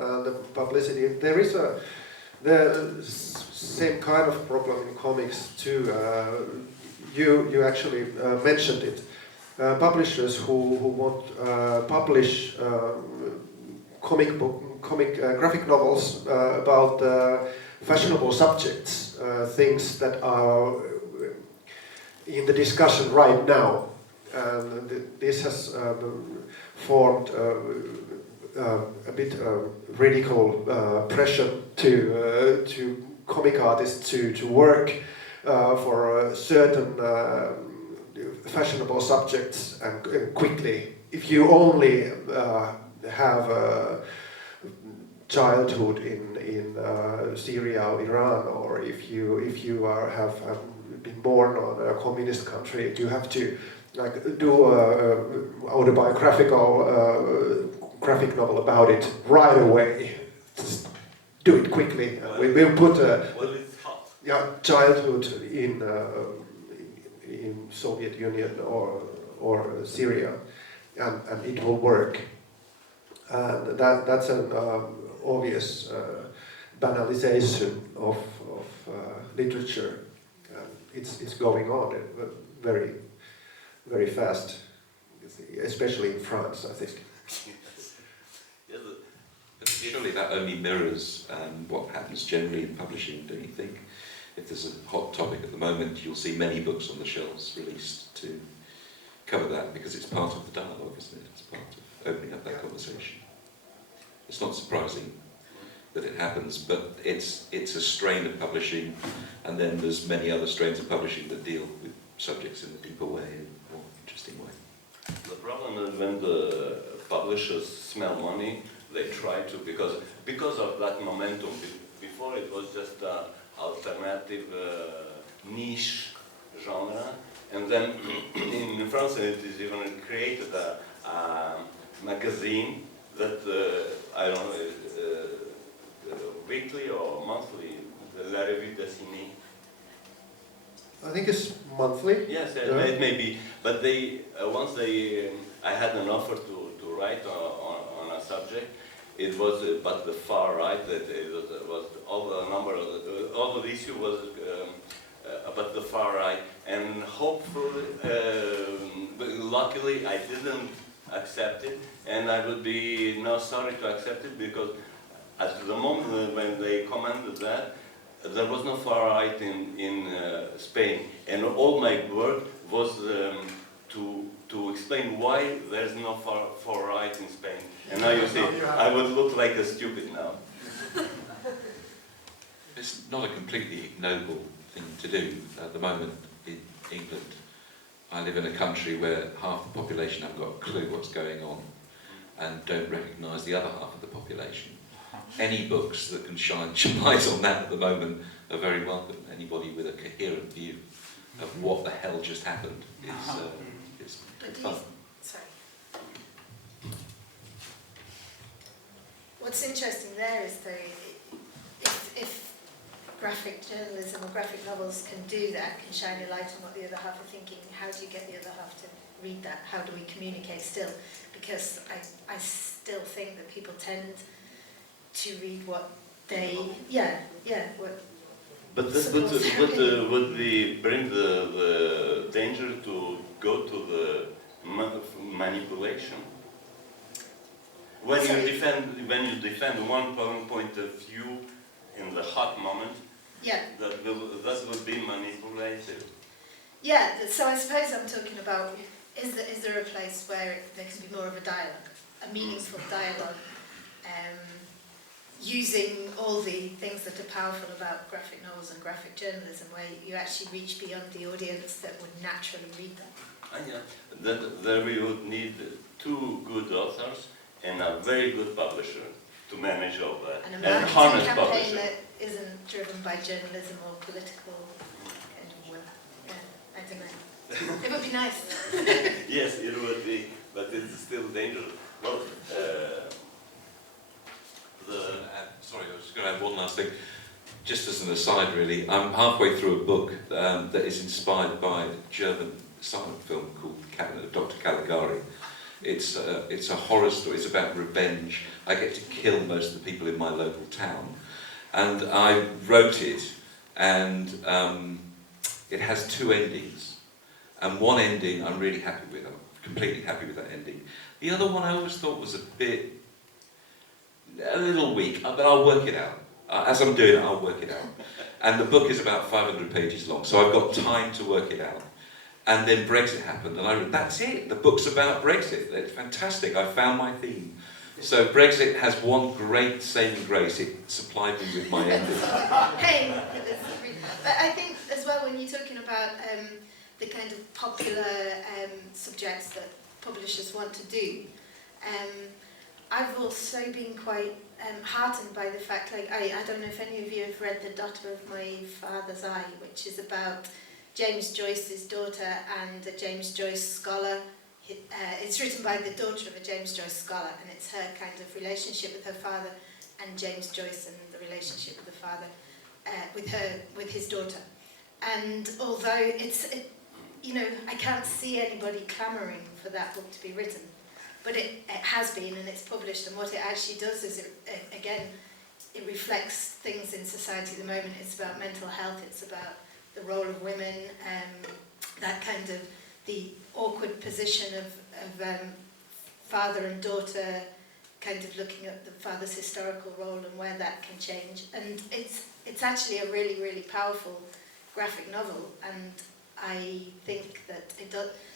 and the publicity. There is the same kind of problem in comics too. You actually mentioned it. Publishers who want publish graphic novels about fashionable subjects, things that are in the discussion right now. And this has formed a bit radical pressure to comic artists to work for certain fashionable subjects and quickly. If you only have childhood in Syria or Iran, or if you have been born on a communist country, you have to like do a autobiographical graphic novel about it right away. Just do it quickly. We will put childhood in Soviet Union or Syria, and it will work. And that's an obvious banalization of literature. It's going on very, very fast, especially in France, I think. But surely that only mirrors what happens generally in publishing, don't you think? If there's a hot topic at the moment, you'll see many books on the shelves released to cover that, because it's part of the dialogue, isn't it? It's part of opening up that conversation. It's not surprising that it happens, but it's a strain of publishing, and then there's many other strains of publishing that deal with subjects in a deeper way, in a more interesting way. The problem is when the publishers smell money, they try to, because of that momentum. Before it was just an alternative niche genre, and then in France it is even created a magazine that I don't know, weekly or monthly, La Revue Dessinée. I think it's monthly. Yes, it may be. But they once I had an offer to write on a subject. It was but the far right that it was all the number of all the issue was about the far right, and hopefully, luckily, I didn't accept it, and I would be now sorry to accept it, because at the moment when they commented that, there was no far right in Spain, and all my work was to explain why there's no far right in Spain. And now you see, I would look like a stupid now. It's not a completely ignoble thing to do at the moment in England. I live in a country where half the population haven't got a clue what's going on and don't recognise the other half of the population. Any books that can shine light on that at the moment are very welcome. Anybody with a coherent view of what the hell just happened is fun. Sorry. What's interesting there is if graphic journalism or graphic novels can do that, can shine a light on what the other half are thinking, how do you get the other half to read that? How do we communicate still? Because I still think that people tend to read what they, what. But this would bring the danger to go to the manipulation. When you defend one point of view in the hot moment, that will be manipulative. Yeah, so I suppose I'm talking about, is there a place where there can be more of a dialogue, a meaningful dialogue, using all the things that are powerful about graphic novels and graphic journalism, where you actually reach beyond the audience that would naturally read them? There we would need two good authors and a very good publisher to manage all that. And a marketing campaign that isn't driven by journalism or political kind of work. Yeah, I don't know. It would be nice. Yes, it would be, but it's still dangerous. Well, sorry, I was just going to add one last thing. Just as an aside, really, I'm halfway through a book that is inspired by a German silent film called Dr. Caligari. It's a horror story. It's about revenge. I get to kill most of the people in my local town, and I wrote it, and it has two endings. And one ending I'm really happy with. I'm completely happy with that ending. The other one I always thought was a little weak, but I'll work it out. As I'm doing it, I'll work it out. And the book is about 500 pages long, so I've got time to work it out. And then Brexit happened, and I wrote, that's it, the book's about Brexit. It's fantastic, I found my theme. So Brexit has one great saving grace, it supplied me with my ending. Hey, but I think as well, when you're talking about the kind of popular subjects that publishers want to do. I've also been quite heartened by the fact, like, I don't know if any of you have read The Daughter of My Father's Eye, which is about James Joyce's daughter and a James Joyce scholar. It's written by the daughter of a James Joyce scholar, and it's her kind of relationship with her father and James Joyce and the relationship with the father, with his daughter. And although I can't see anybody clamouring for that book to be written, but it has been, and it's published, and what it actually does is, it reflects things in society at the moment. It's about mental health, it's about the role of women, that kind of, the awkward position of father and daughter, kind of looking at the father's historical role and where that can change. And it's actually a really, really powerful graphic novel, and I think that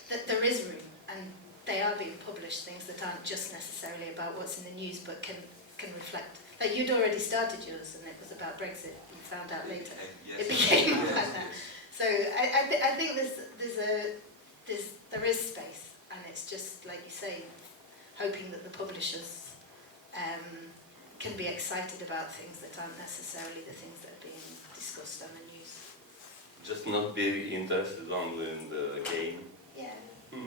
that there is room, and they are being published, things that aren't just necessarily about what's in the news, but can reflect. Like, you'd already started yours, and it was about Brexit. You found out later. Yes. It became Yes, like that. yes. So I think there is space, and it's just, like you say, hoping that the publishers can be excited about things that aren't necessarily the things that are being discussed on the news. Just not be interested only in the game. Yeah. Hmm.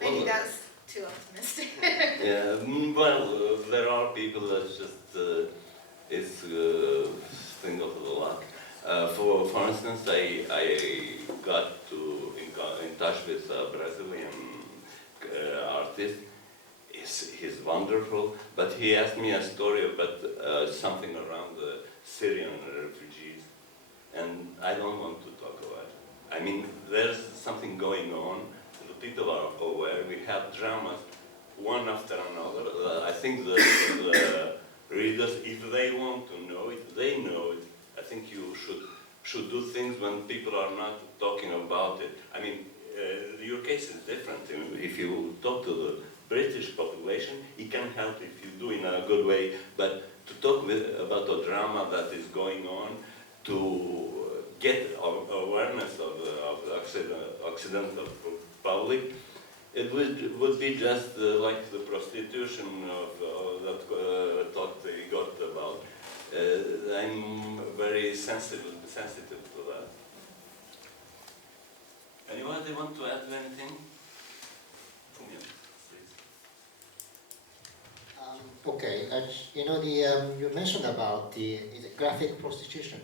Maybe Well, that's too optimistic. Yeah, well, there are people that just, it's a thing of the luck. For instance, I got in touch with a Brazilian artist. He's wonderful, but he asked me a story about something around the Syrian refugees, and I don't want to talk about it. I mean, there's something going on. The people are aware. We have dramas, one after another. I think the readers, if they want to know it, they know it. I think you should do things when people are not talking about it. I mean, your case is different. If you talk to the British population, it can help if you do in a good way, but to talk about a drama that is going on, to get awareness of the Occidental public, it would be just like the prostitution of that thought they got about. I'm very sensitive to that. Anybody want to add anything? Fumio, please. Okay, you mentioned about the graphic prostitution.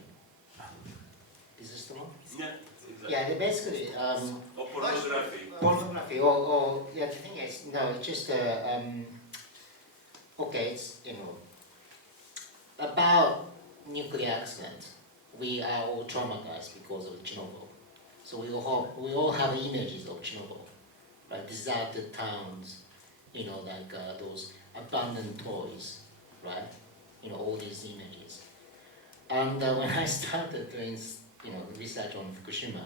Is this the one? Yeah, exactly. Yeah, they basically Or pornography. pornography. Or yeah, the thing is, no, it's just okay. It's about nuclear accident. We are all traumatized because of Chernobyl. So we all have images of Chernobyl, right? Deserted towns, like those abandoned toys, right? All these images. And when I started doing, research on Fukushima,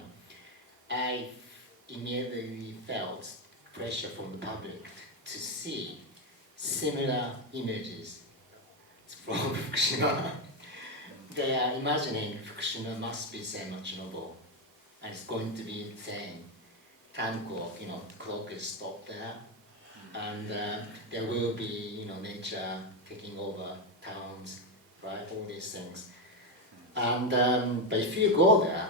I immediately felt pressure from the public to see similar images from Fukushima. They are imagining Fukushima must be the same as Chernobyl, and it's going to be the same. Time clock, clock is stopped there, and there will be, nature taking over towns, right? All these things. And but if you go there,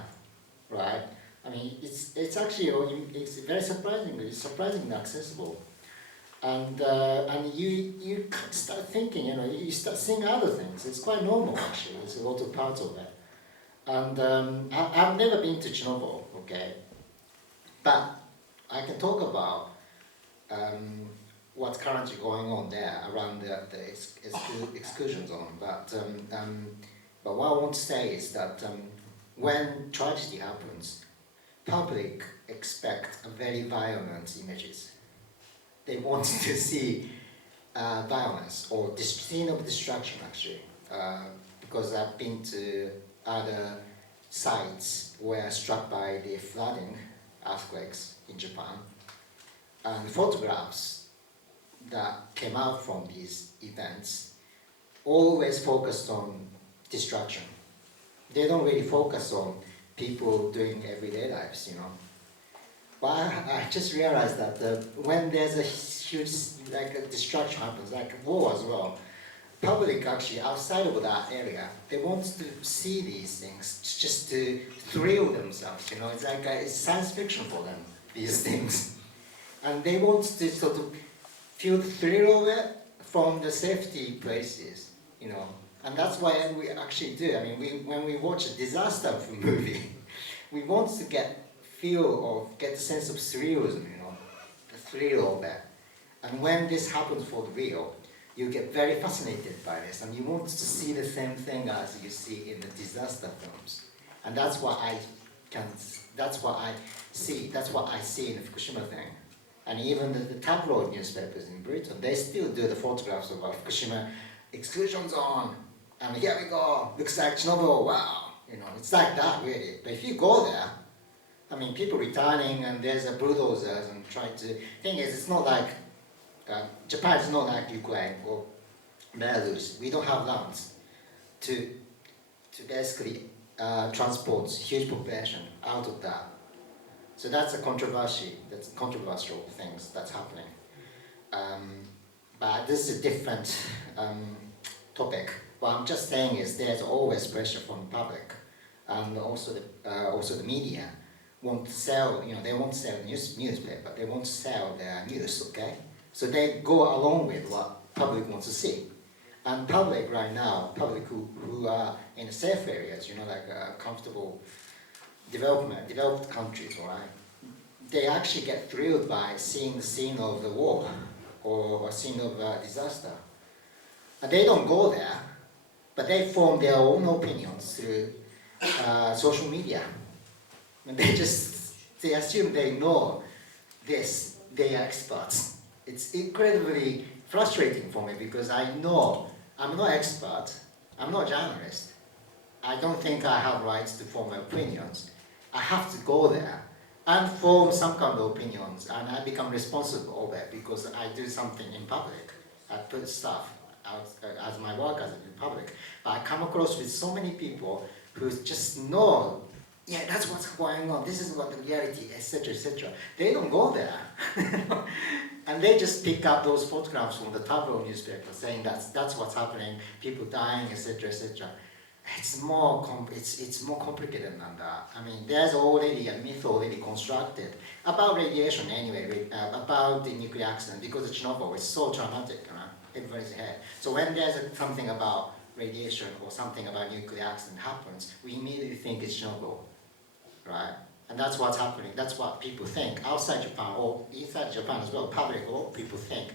right? I mean, it's actually it's very surprisingly accessible, and you start thinking, you start seeing other things. It's quite normal actually. There's a lot of parts of it, and I've never been to Chernobyl, okay, but I can talk about what's currently going on there around the exclusion zone. But what I want to say is that when tragedy happens, public expect very violent images. They want to see violence or scene of destruction, actually, because I've been to other sites where struck by the flooding, earthquakes in Japan, and photographs that came out from these events always focused on destruction. They don't really focus on people doing everyday lives, But I just realized that when there's a huge, like a destruction happens, like a war as well, public actually outside of that area, they want to see these things just to thrill themselves, you know, it's like it's science fiction for them, these things. And they want to sort of feel the thrill of it from the safety places, you know. And that's why we actually do. I mean, when we watch a disaster movie, we want to get the sense of thrillism, you know, the thrill of it. And when this happens for the real, you get very fascinated by this, and you want to see the same thing as you see in the disaster films. And that's what I see in the Fukushima thing. And even the tabloid newspapers in Britain, they still do the photographs of Fukushima exclusion zone, and here we go, looks like Chernobyl, wow. You know, it's like that really. But if you go there, I mean, people returning and there's a bulldozers and trying to, thing is, it's not like, Japan is not like Ukraine or Belarus. We don't have lands to basically transport huge population out of that. So that's a controversial things that's happening. But this is a different topic. What I'm just saying is there's always pressure from the public, and also the media want to sell. You know, they won't sell newspaper. They won't sell their news. Okay, so they go along with what public wants to see. And public right now, public who are in safe areas, you know, like comfortable developed countries, right? They actually get thrilled by seeing the scene of the war or scene of disaster. And they don't go there, but they form their own opinions through social media. And they assume they know this, they are experts. It's incredibly frustrating for me because I know I'm not expert, I'm not a journalist. I don't think I have rights to form my opinions. I have to go there and form some kind of opinions, and I become responsible of it because I do something in public. I put stuff out as my work as in public. But I come across with so many people who just know, yeah, that's what's going on, this is what the reality, etc., etc. They don't go there. And they just pick up those photographs from the tabloid newspaper saying that's what's happening, people dying, etc., etc. It's more complicated than that. I mean, there's already a myth already constructed about radiation anyway, about the nuclear accident, because of Chernobyl, it's so traumatic, you know, everybody's head. So when there's something about radiation or something about nuclear accident happens, we immediately think it's Chernobyl, right? And that's what's happening. That's what people think outside Japan or inside Japan as well. Public, all people think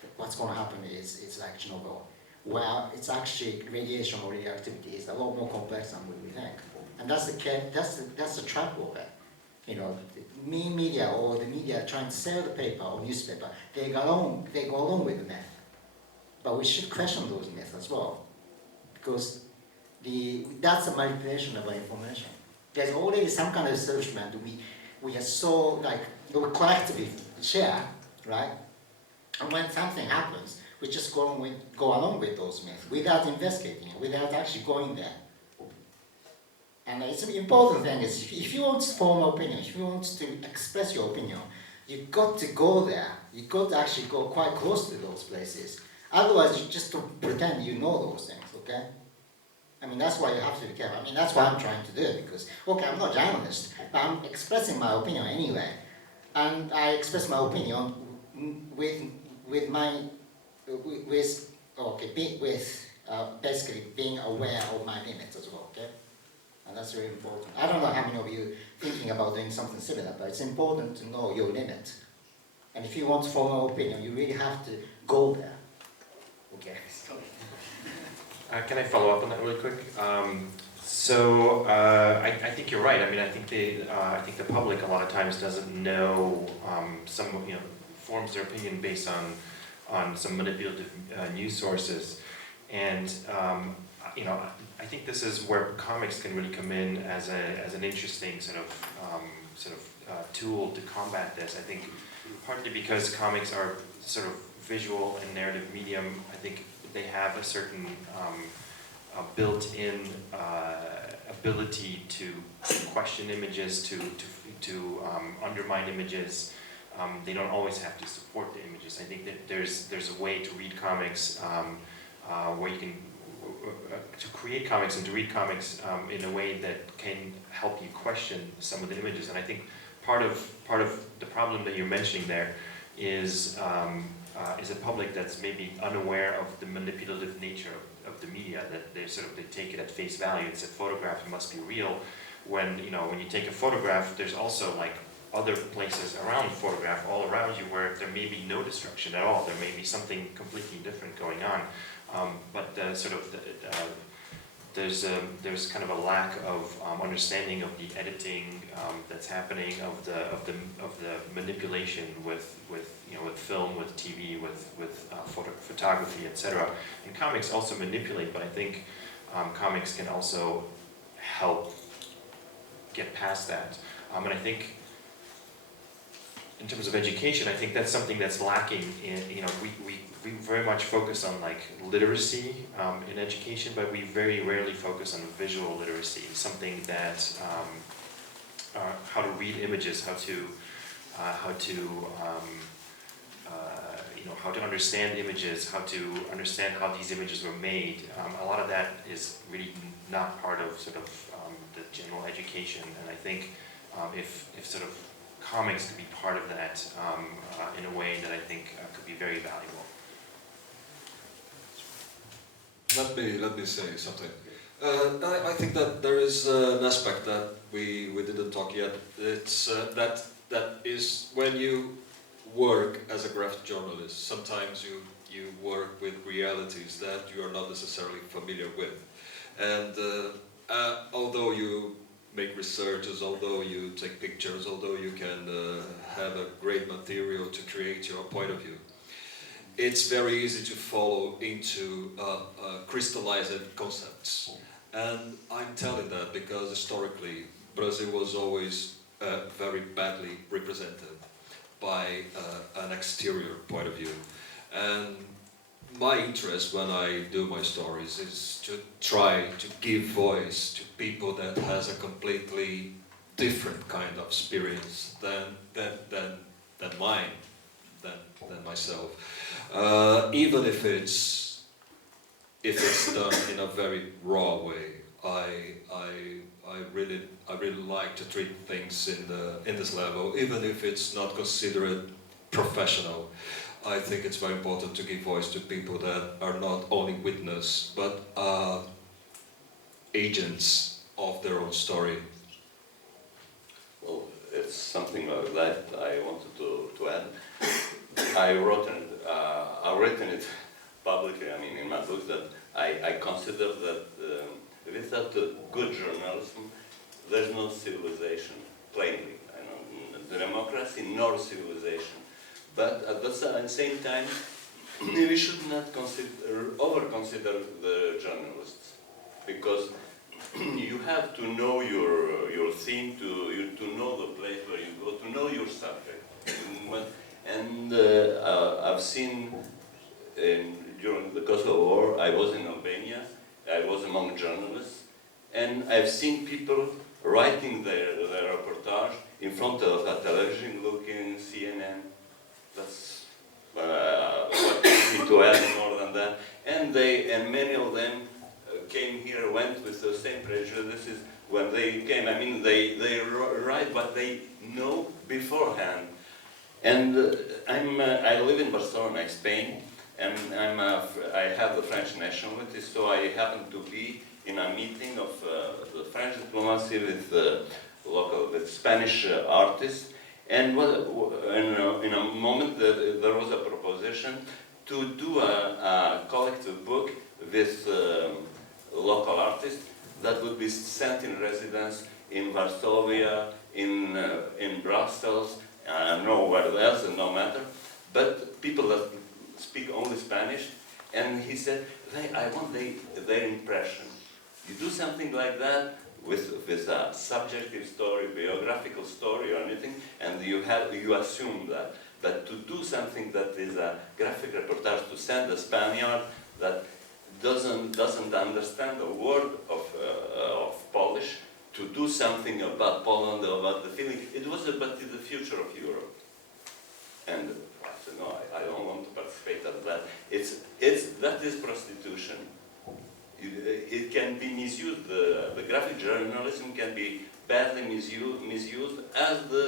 that what's going to happen is it's like Chernobyl. Well, it's actually radiation or radioactivity is a lot more complex than we think. And that's the trap of it. You know, the media or the media trying to sell the paper or newspaper, they go along with the myth. But we should question those myths as well, because that's a manipulation of our information. There's already some kind of establishment we are so like we collectively share, right? And when something happens, we just go along with those myths without investigating it, without actually going there. And it's an important thing is if you want to form an opinion, if you want to express your opinion, you've got to go there. You've got to actually go quite close to those places. Otherwise, you just don't pretend you know those things, okay? I mean, that's why you have to be careful. I mean, that's what I'm trying to do because, okay, I'm not a journalist, but I'm expressing my opinion anyway. And I express my opinion basically being aware of my limits as well, okay? And that's very important. I don't know how many of you thinking about doing something similar, but it's important to know your limit. And if you want to form an opinion, you really have to go there. Okay. Can I follow up on that really quick? I think you're right. I mean, I think the public a lot of times doesn't know forms their opinion based on some manipulative news sources, and I think this is where comics can really come in as an interesting sort of tool to combat this. I think partly because comics are sort of visual and narrative medium. I think they have a certain built-in ability to question images, to undermine images. They don't always have to support the images. I think that there's a way to read comics where you can to create comics and to read comics in a way that can help you question some of the images. And I think part of the problem that you're mentioning there is a public that's maybe unaware of the manipulative nature of the media, that they take it at face value. It's a photograph, it must be real. When you take a photograph, there's also like other places around the photograph, all around you, where there may be no destruction at all. There may be something completely different going on. But there's kind of a lack of understanding of the editing that's happening, of the manipulation with film, with TV, with photography, etc. And comics also manipulate, but I think comics can also help get past that. And I think in terms of education, I think that's something that's lacking in, we very much focus on like literacy in education, but we very rarely focus on visual literacy, something that how to read images, how to understand images, how to understand how these images were made. A lot of that is really not part of the general education, and I think if sort of comics could be part of that in a way that I think could be very valuable. Let me say something. I think that there is an aspect that we didn't talk yet. It's that is when you work as a graphic journalist, sometimes you work with realities that you are not necessarily familiar with. And although you make researches, although you take pictures, although you can have a great material to create your point of view, it's very easy to follow into crystallized concepts. And I'm telling that because historically Brazil was always very badly represented by an exterior point of view. And my interest when I do my stories is to try to give voice to people that has a completely different kind of experience than mine, than myself. Even if it's done in a very raw way, I really like to treat things in this level, even if it's not considered professional. I think it's very important to give voice to people that are not only witness but agents of their own story. Well, it's something like that I wanted to add. I've written it publicly, in my book, that I consider that without good journalism, there's no civilization, plainly. Democracy nor civilization. But at the same time, we should not over-consider the journalists, because you have to know your theme, to know the place where you go, to know your subject. And I've seen during the Kosovo War, I was in Albania, I was among journalists, and I've seen people writing their reportage in front of a television, looking CNN. That's what you need to add more than that. And many of them came here, went with the same prejudices when they came. They write what they know beforehand. And I live in Barcelona, Spain, and I have the French nationality, so I happen to be in a meeting of the French diplomacy with Spanish artists. And in a moment there was a proposition to do a collective book with local artists that would be sent in residence in Varsovia, in Brussels, nowhere else, no matter, but people that speak only Spanish. And he said, I want their impression. You do something like that with a subjective story, biographical story or anything, and you assume that. But to do something that is a graphic reportage, to send a Spaniard that doesn't understand a word of Polish, to do something about Poland, about the feeling. It was about the future of Europe. And I said, no, I don't want to participate in that. That is prostitution. It can be misused. The graphic journalism can be badly misused as the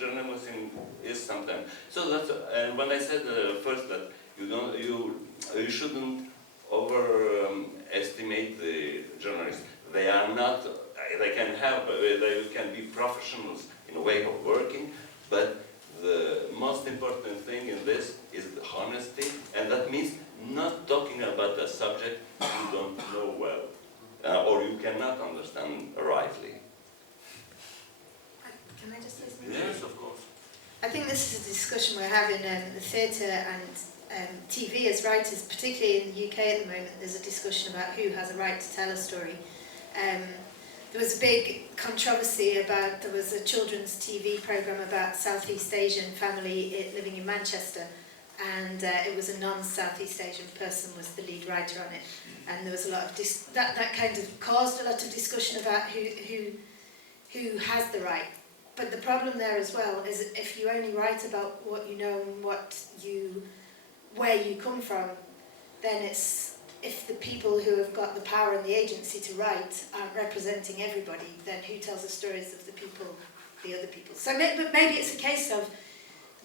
journalism is sometimes. So that's, and when I said first that you shouldn't overestimate the journalists. They are not. They can be professionals in a way of working, but the most important thing in this is the honesty, and that means not talking about a subject you don't know well, or you cannot understand rightly. Can I just say something? Yes, of course. I think this is a discussion we're having in the theatre and TV as writers, particularly in the UK at the moment. There's a discussion about who has a right to tell a story. There was a big controversy about, there was a children's TV programme about Southeast Asian family living in Manchester, and it was a non-Southeast Asian person was the lead writer on it, and there was a lot of that kind of caused a lot of discussion about who has the right. But the problem there as well is if you only write about what you know and where you come from, then it's, if the people who have got the power and the agency to write aren't representing everybody, then who tells the stories of the other people? So maybe it's a case of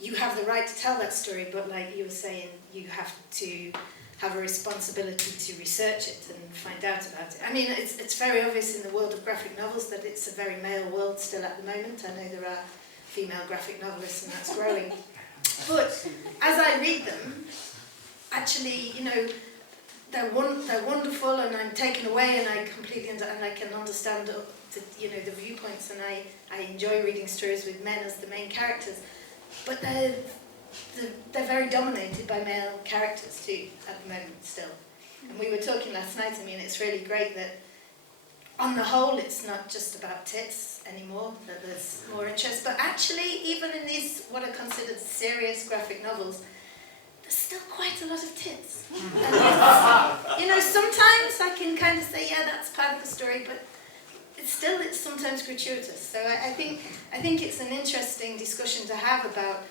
you have the right to tell that story, but like you were saying, you have to have a responsibility to research it and find out about it. I mean, it's very obvious in the world of graphic novels that it's a very male world still at the moment. I know there are female graphic novelists and that's growing. But as I read them, actually, you know, they're wonderful, and I'm taken away, and I completely and I can understand the viewpoints, and I enjoy reading stories with men as the main characters. But they're very dominated by male characters too at the moment still. And we were talking last night. I mean, it's really great that on the whole it's not just about tits anymore, that there's more interest. But actually, even in these what are considered serious graphic novels, there's still quite a lot of tits. And you know, sometimes I can kind of say, yeah, that's part of the story, but it's sometimes gratuitous. So I think it's an interesting discussion to have about.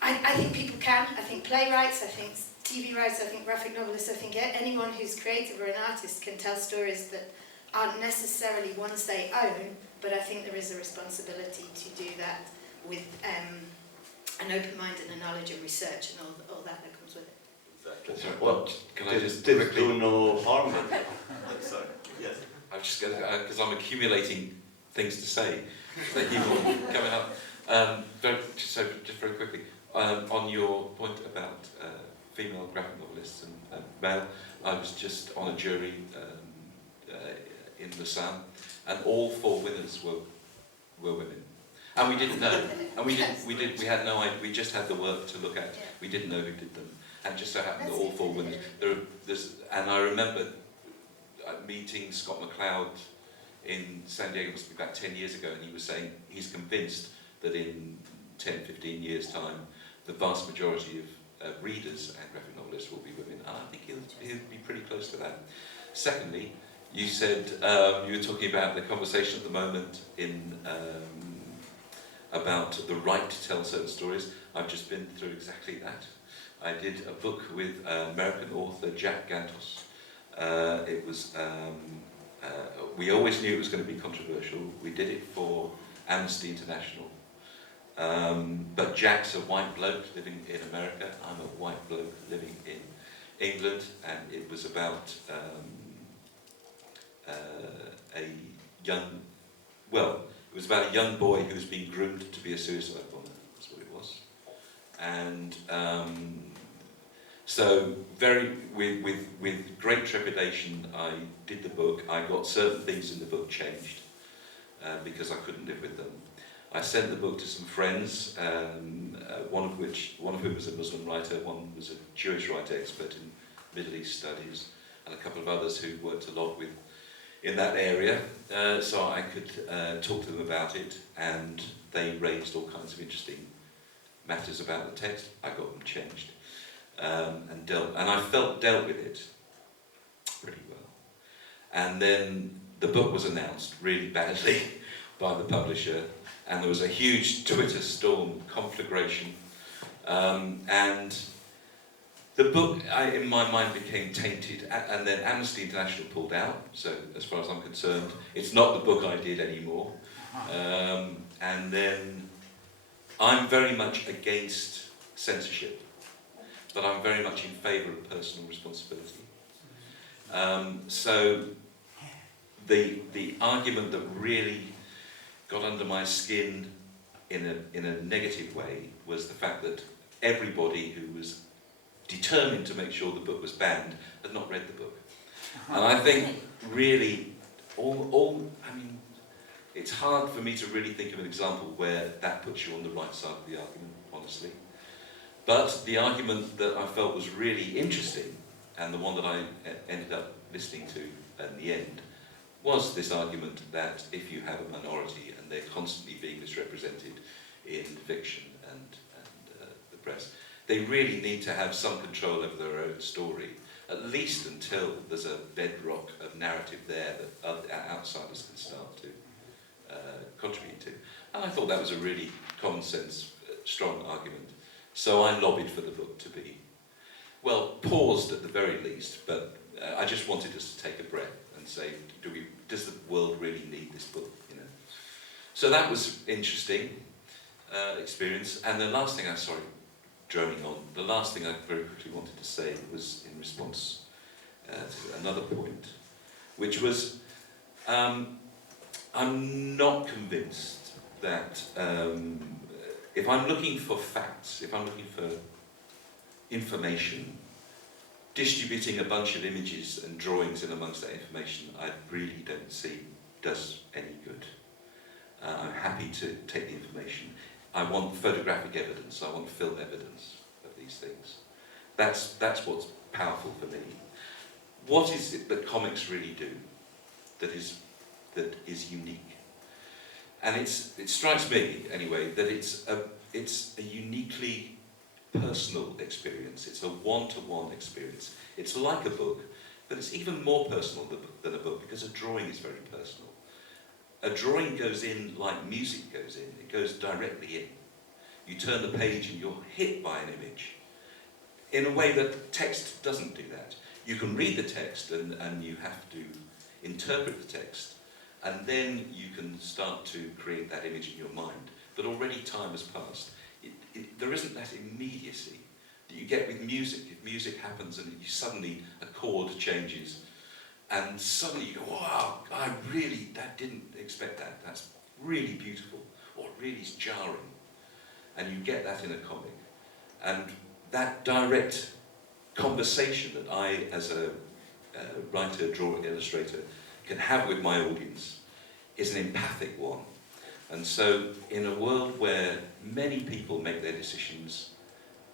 I think people can. I think playwrights. I think TV writers. I think graphic novelists. I think anyone who's creative or an artist can tell stories that aren't necessarily ones they own. But I think there is a responsibility to do that with an open mind and a knowledge of research and all that comes with it. Exactly. Sorry, Well, can I just did quickly? do no harm. Sorry. Yes. I'm just going to, because I'm accumulating things to say. They keep on coming up. Just very quickly, on your point about female graphic novelists and male, I was just on a jury in Lausanne, and all 4 winners were women. And we didn't know, and we had no idea, we just had the work to look at. Yeah. We didn't know who did them. And just so happened that all 4 winners, and I remember meeting Scott McLeod in San Diego, must be about 10 years ago, and he was saying he's convinced that in 10, 15 years' time, the vast majority of readers and graphic novelists will be women, and I think he'll be pretty close to that. Secondly, you said, you were talking about the conversation at the moment about the right to tell certain stories. I've just been through exactly that. I did a book with American author Jack Gantos. It was, we always knew it was going to be controversial. We did it for Amnesty International. But Jack's a white bloke living in America. I'm a white bloke living in England. And it was about it was about a young boy who was being groomed to be a suicide bomber. That's what it was. And so with great trepidation, I did the book. I got certain things in the book changed because I couldn't live with them. I sent the book to some friends, one of whom was a Muslim writer, one was a Jewish writer expert in Middle East studies, and a couple of others who worked a lot in that area, so I could talk to them about it, and they raised all kinds of interesting matters about the text. I got them changed, and I felt dealt with it pretty well. And then the book was announced really badly by the publisher, and there was a huge Twitter storm conflagration, and the book, in my mind, became tainted, and then Amnesty International pulled out, so as far as I'm concerned, it's not the book I did anymore. And then I'm very much against censorship, but I'm very much in favour of personal responsibility. So the argument that really got under my skin in a negative way was the fact that everybody who was determined to make sure the book was banned had not read the book. And I think really I mean, it's hard for me to really think of an example where that puts you on the right side of the argument, honestly. But the argument that I felt was really interesting, and the one that I ended up listening to at the end, was this argument that if you have a minority and they're constantly being misrepresented in fiction and the press, they really need to have some control over their own story, at least until there's a bedrock of narrative there that outsiders can start to contribute to. And I thought that was a really common sense, strong argument. So I lobbied for the book to be, well, paused at the very least, but I just wanted us to take a breath and say, does the world really need this book? You know? So that was interesting experience. And the last thing droning on, the last thing I very quickly wanted to say was in response to another point, which was, I'm not convinced that if I'm looking for facts, if I'm looking for information, distributing a bunch of images and drawings in amongst that information, I really don't see does any good. I'm happy to take the information. I want photographic evidence, I want film evidence of these things. That's what's powerful for me. What is it that comics really do that is unique? And it strikes me, anyway, that it's a uniquely personal experience. It's a one-to-one experience. It's like a book, but it's even more personal than a book, because a drawing is very personal. A drawing goes in like music goes in. It goes directly in. You turn the page and you're hit by an image in a way that text doesn't do that. You can read the text and you have to interpret the text, and then you can start to create that image in your mind. But already time has passed. There isn't that immediacy that you get with music. If music happens and you suddenly, a chord changes, and suddenly you go, wow, I didn't expect that. That's really beautiful, or really jarring. And you get that in a comic. And that direct conversation that I, as a writer, drawer, illustrator, can have with my audience is an empathic one. And so, in a world where many people make their decisions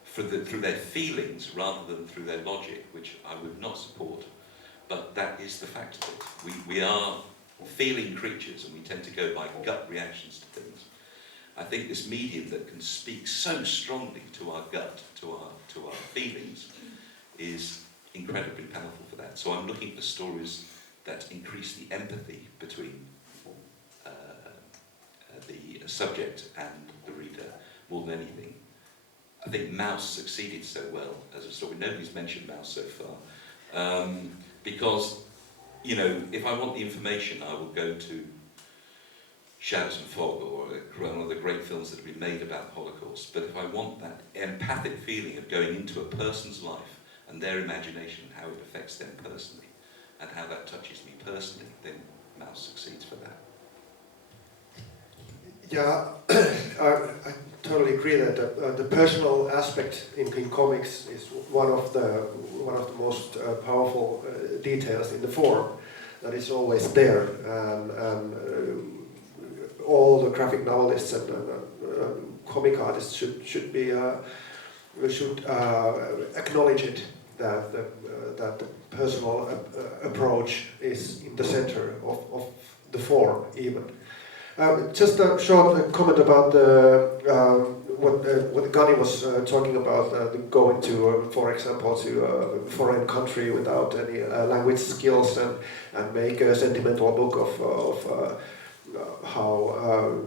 through their feelings rather than through their logic, which I would not support, but that is the fact of it. We are feeling creatures, and we tend to go by gut reactions to things. I think this medium that can speak so strongly to our gut, to our feelings, is incredibly powerful for that. So I'm looking for stories that increase the empathy between the subject and the reader more than anything. I think Mouse succeeded so well as a story. Nobody's mentioned Mouse so far. Because, you know, if I want the information, I will go to Shadows and Fog, or one of the great films that have been made about the Holocaust. But if I want that empathic feeling of going into a person's life and their imagination, how it affects them personally, and how that touches me personally, then Mouse succeeds for that. Yeah, I totally agree that the personal aspect in comics is one of the most powerful details in the form that is always there, and all the graphic novelists and comic artists should acknowledge it, that the personal approach is in the center of the form even. Just a short comment about what Gani was talking about, going to, for example, to a foreign country without any language skills and make a sentimental book of how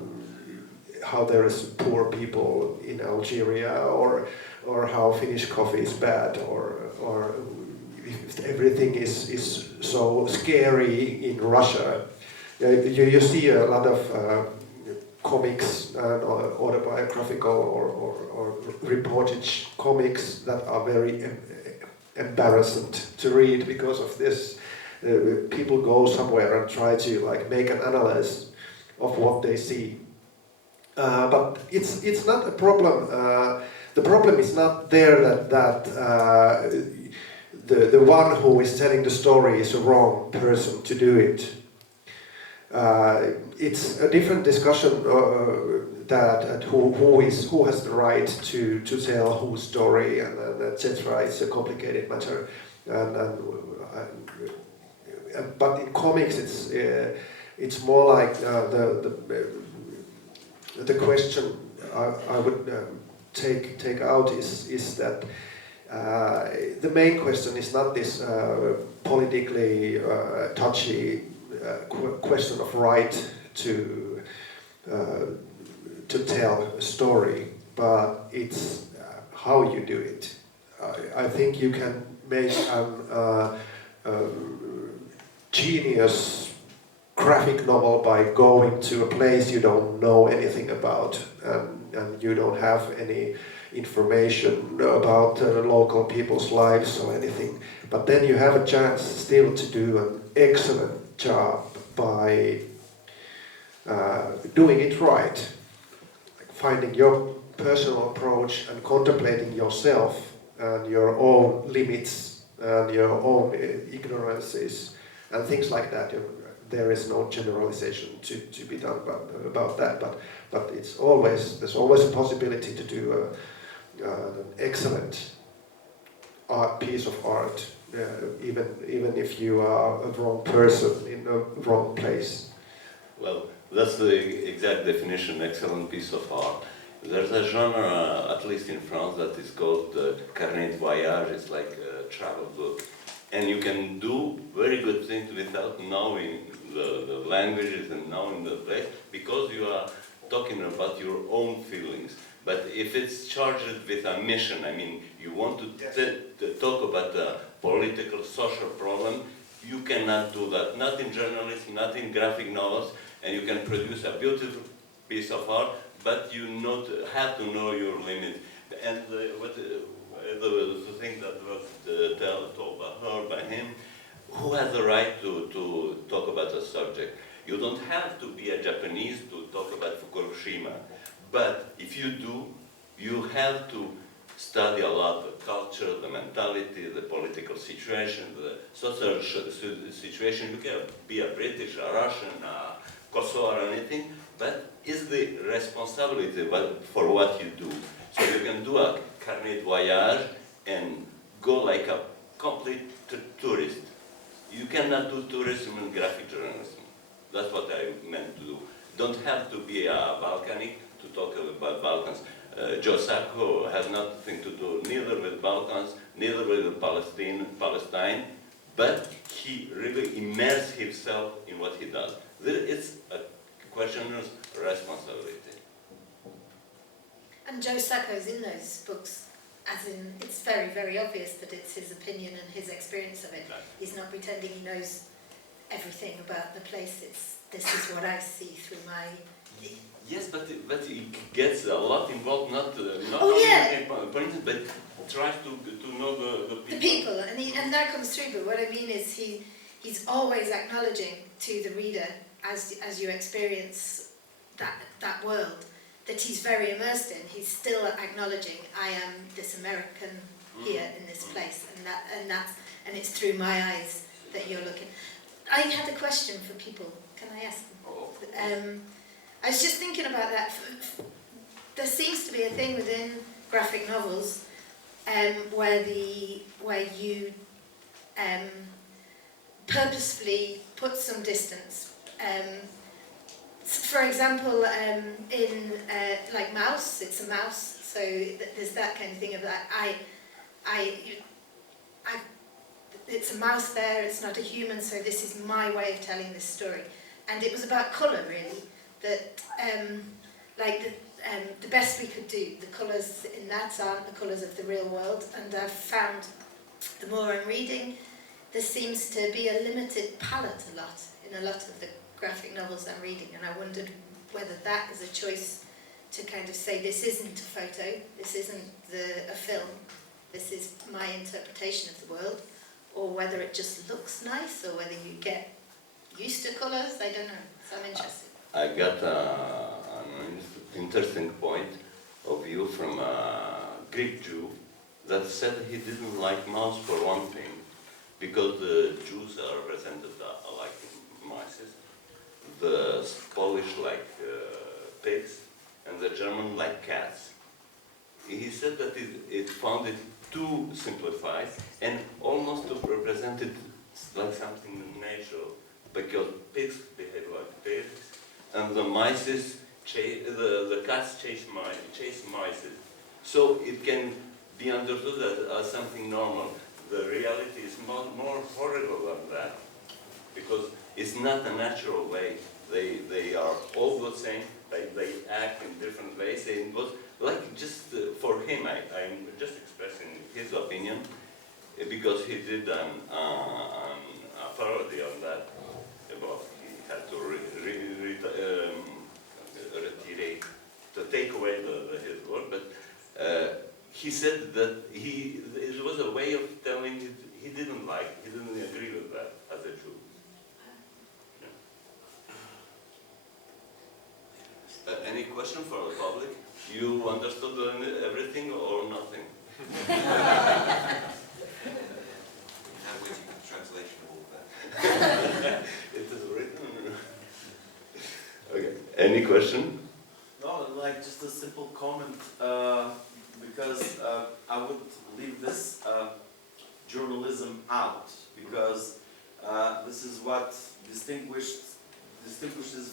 there is poor people in Algeria, or how Finnish coffee is bad, or if everything is so scary in Russia. You see a lot of comics and autobiographical or reportage comics that are very embarrassing to read because of this. People go somewhere and try to like make an analysis of what they see, but it's not a problem. The problem is not there that the one who is telling the story is a wrong person to do it. It's a different discussion that who has the right to tell whose story and etc. It's a complicated matter, but in comics it's more like the question I would take out is that the main question is not this politically touchy question of right to tell a story, but it's how you do it. I think you can make a genius graphic novel by going to a place you don't know anything about, and you don't have any information about local people's lives or anything, but then you have a chance still to do an excellent job by doing it right, like finding your personal approach and contemplating yourself and your own limits and your own ignorances and things like that. There is no generalization to be done about that, but there's always a possibility to do an excellent piece of art, even if you are a wrong person in a wrong place. Well, that's the exact definition, excellent piece of art. There's a genre, at least in France, that is called carnet de voyage. It's like a travel book. And you can do very good things without knowing the languages and knowing the place, because you are talking about your own feelings. But if it's charged with a mission, I mean, you want to talk about a political, social problem, you cannot do that. Not in journalism, not in graphic novels, and you can produce a beautiful piece of art, but you have to know your limit. And the thing that was told by her, by him, who has the right to talk about a subject? You don't have to be a Japanese to talk about Fukushima, but if you do, you have to study a lot the culture, the mentality, the political situation, the social situation. You can be a British, a Russian, a Kosovo or anything, but it's the responsibility for what you do. So you can do a carnet de voyage and go like a complete tourist. You cannot do tourism and graphic journalism. That's what I meant to do. Don't have to be a Balkanic to talk about Balkans. Joe Sacco has nothing to do neither with Balkans, neither with Palestine, but he really immersed himself in what he does. It's a question of responsibility. And Joe Sacco's in those books, as in, it's very, very obvious that it's his opinion and his experience of it. He's not pretending he knows everything about the place. This is what I see through my... Yes, but he gets a lot involved, not yeah. For instance, but tries to know the people. The people, and that comes through, but what I mean is he's always acknowledging to the reader, as you experience that world, that he's very immersed in. He's still acknowledging, I am this American here in this place, and it's through my eyes that you're looking. I had a question for people. Can I ask them? I was just thinking about that. There seems to be a thing within graphic novels where you purposefully put some distance for example, in like mouse, it's a mouse, so there's that kind of thing of that. It's a mouse there, it's not a human, so this is my way of telling this story. And it was about colour, really, that the best we could do. The colours in that aren't the colours of the real world, and I've found the more I'm reading, there seems to be a limited palette in a lot of the graphic novels I'm reading, and I wondered whether that is a choice to kind of say this isn't a photo, this isn't a film, this is my interpretation of the world, or whether it just looks nice, or whether you get used to colours, I don't know, so I'm interested. I got an interesting point of view from a Greek Jew that said he didn't like mouse for one thing, because the Jews are represented like mice, the Polish like pigs, and the German like cats. He said that it found it too simplified and almost to represent it like something natural, because pigs behave like pigs, and the mice, the cats chase mice. So it can be understood as something normal. The reality is more horrible than that, because it's not a natural way. They are all the same. They act in different ways. It was like just for him. I'm just expressing his opinion, because he did a parody on that. About he had to retirate, to take away his word, but he said that it was a way of telling it he didn't agree with that as a Jew. Any question for the public? You understood everything or nothing? Now waiting for the translation of all of that. It is written. Okay. Any question? No, like just a simple comment, because I would leave this journalism out, because this is what distinguishes,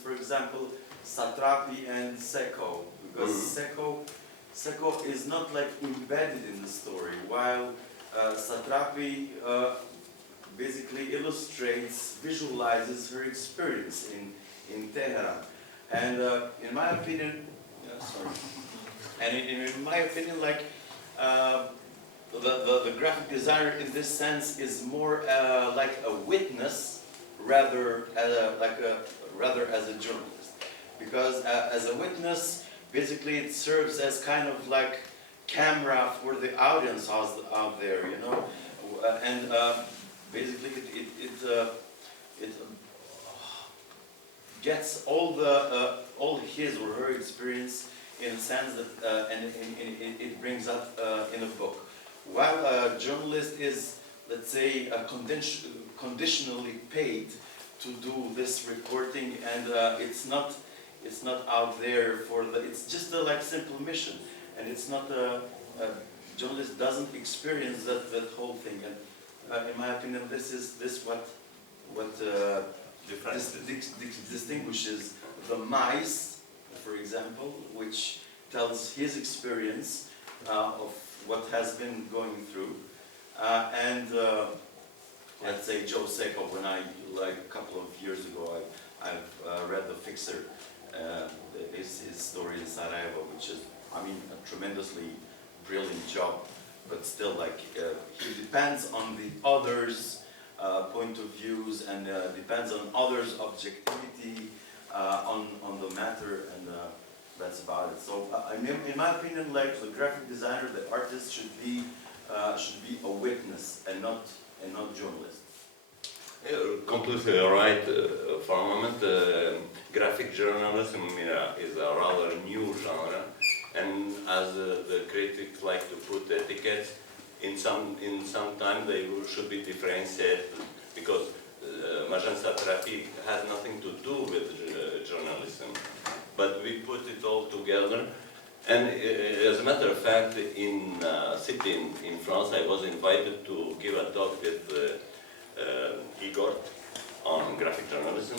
for example, Satrapi and Seko, because Seko is not like embedded in the story, while Satrapi basically illustrates, visualizes her experience in Tehran. And in my opinion, in my opinion, like the graphic designer in this sense is more like a witness rather as a journalist, because as a witness, basically it serves as kind of like camera for the audience out there, you know, and basically it gets all his or her experience in a sense that and it brings up in a book. While a journalist is, let's say, conditionally paid to do this reporting, and it's not out there for the. It's just a like simple mission, and it's not a journalist doesn't experience that whole thing. And in my opinion, this what distinguishes the mice, for example, which tells his experience of what has been going through, and let's say Joe Seko, when I, like a couple of years ago, I've read The Fixer, his story in Sarajevo, which is, I mean, a tremendously brilliant job, but still, like, he depends on the others' point of views, and depends on others' objectivity on the matter, and that's about it. So, in my opinion, like the graphic designer, the artist should be a witness and not journalist. You're completely right. For a moment, graphic journalism is a rather new genre, and as the critics like to put etiquettes, in some time they should be differentiated, because Marjan Satrapi has nothing to do with journalism, but we put it all together. And as a matter of fact, in a city in France, I was invited to give a talk with Igor on graphic journalism,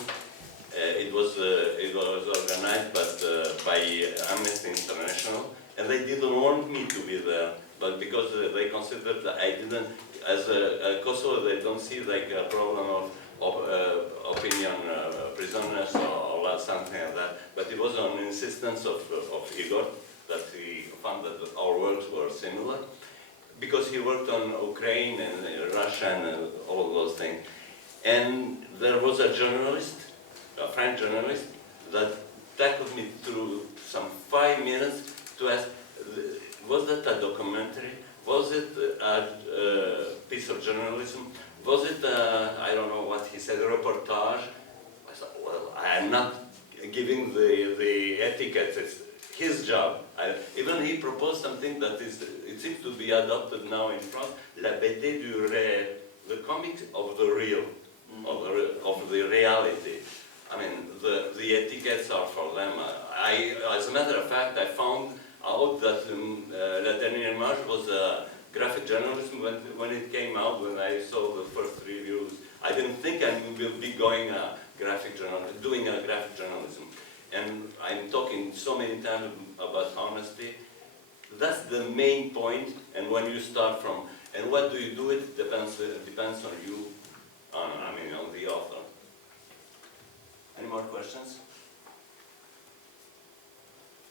It was organized by Amnesty International, and they didn't want me to be there, but because they considered that I didn't, as a Kosovo, they don't see like a problem of opinion prisoners or something like that. But it was on insistence of Igor that he found that our works were similar, because he worked on Ukraine and Russia and all those things. And there was a journalist, a French journalist, that tackled me through some 5 minutes to ask, was that a documentary? Was it a piece of journalism? Was it, I don't know what he said, a reportage? I said, well, I am not giving the etiquette, it's his job. Even he proposed something that it seems to be adopted now in France, la BD du réel, the comics of the real, of the reality. I mean, the etiquettes are for them. As a matter of fact, I found out that La Dernière Marche was graphic journalism when it came out, when I saw the first reviews. I didn't think I will be doing a graphic journalism. And I'm talking so many times about honesty. That's the main point, and when you start from, and what do you do, it depends on you, on the author. Any more questions?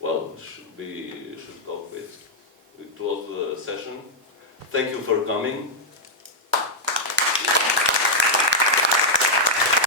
Well, we should talk with. We close the session. Thank you for coming.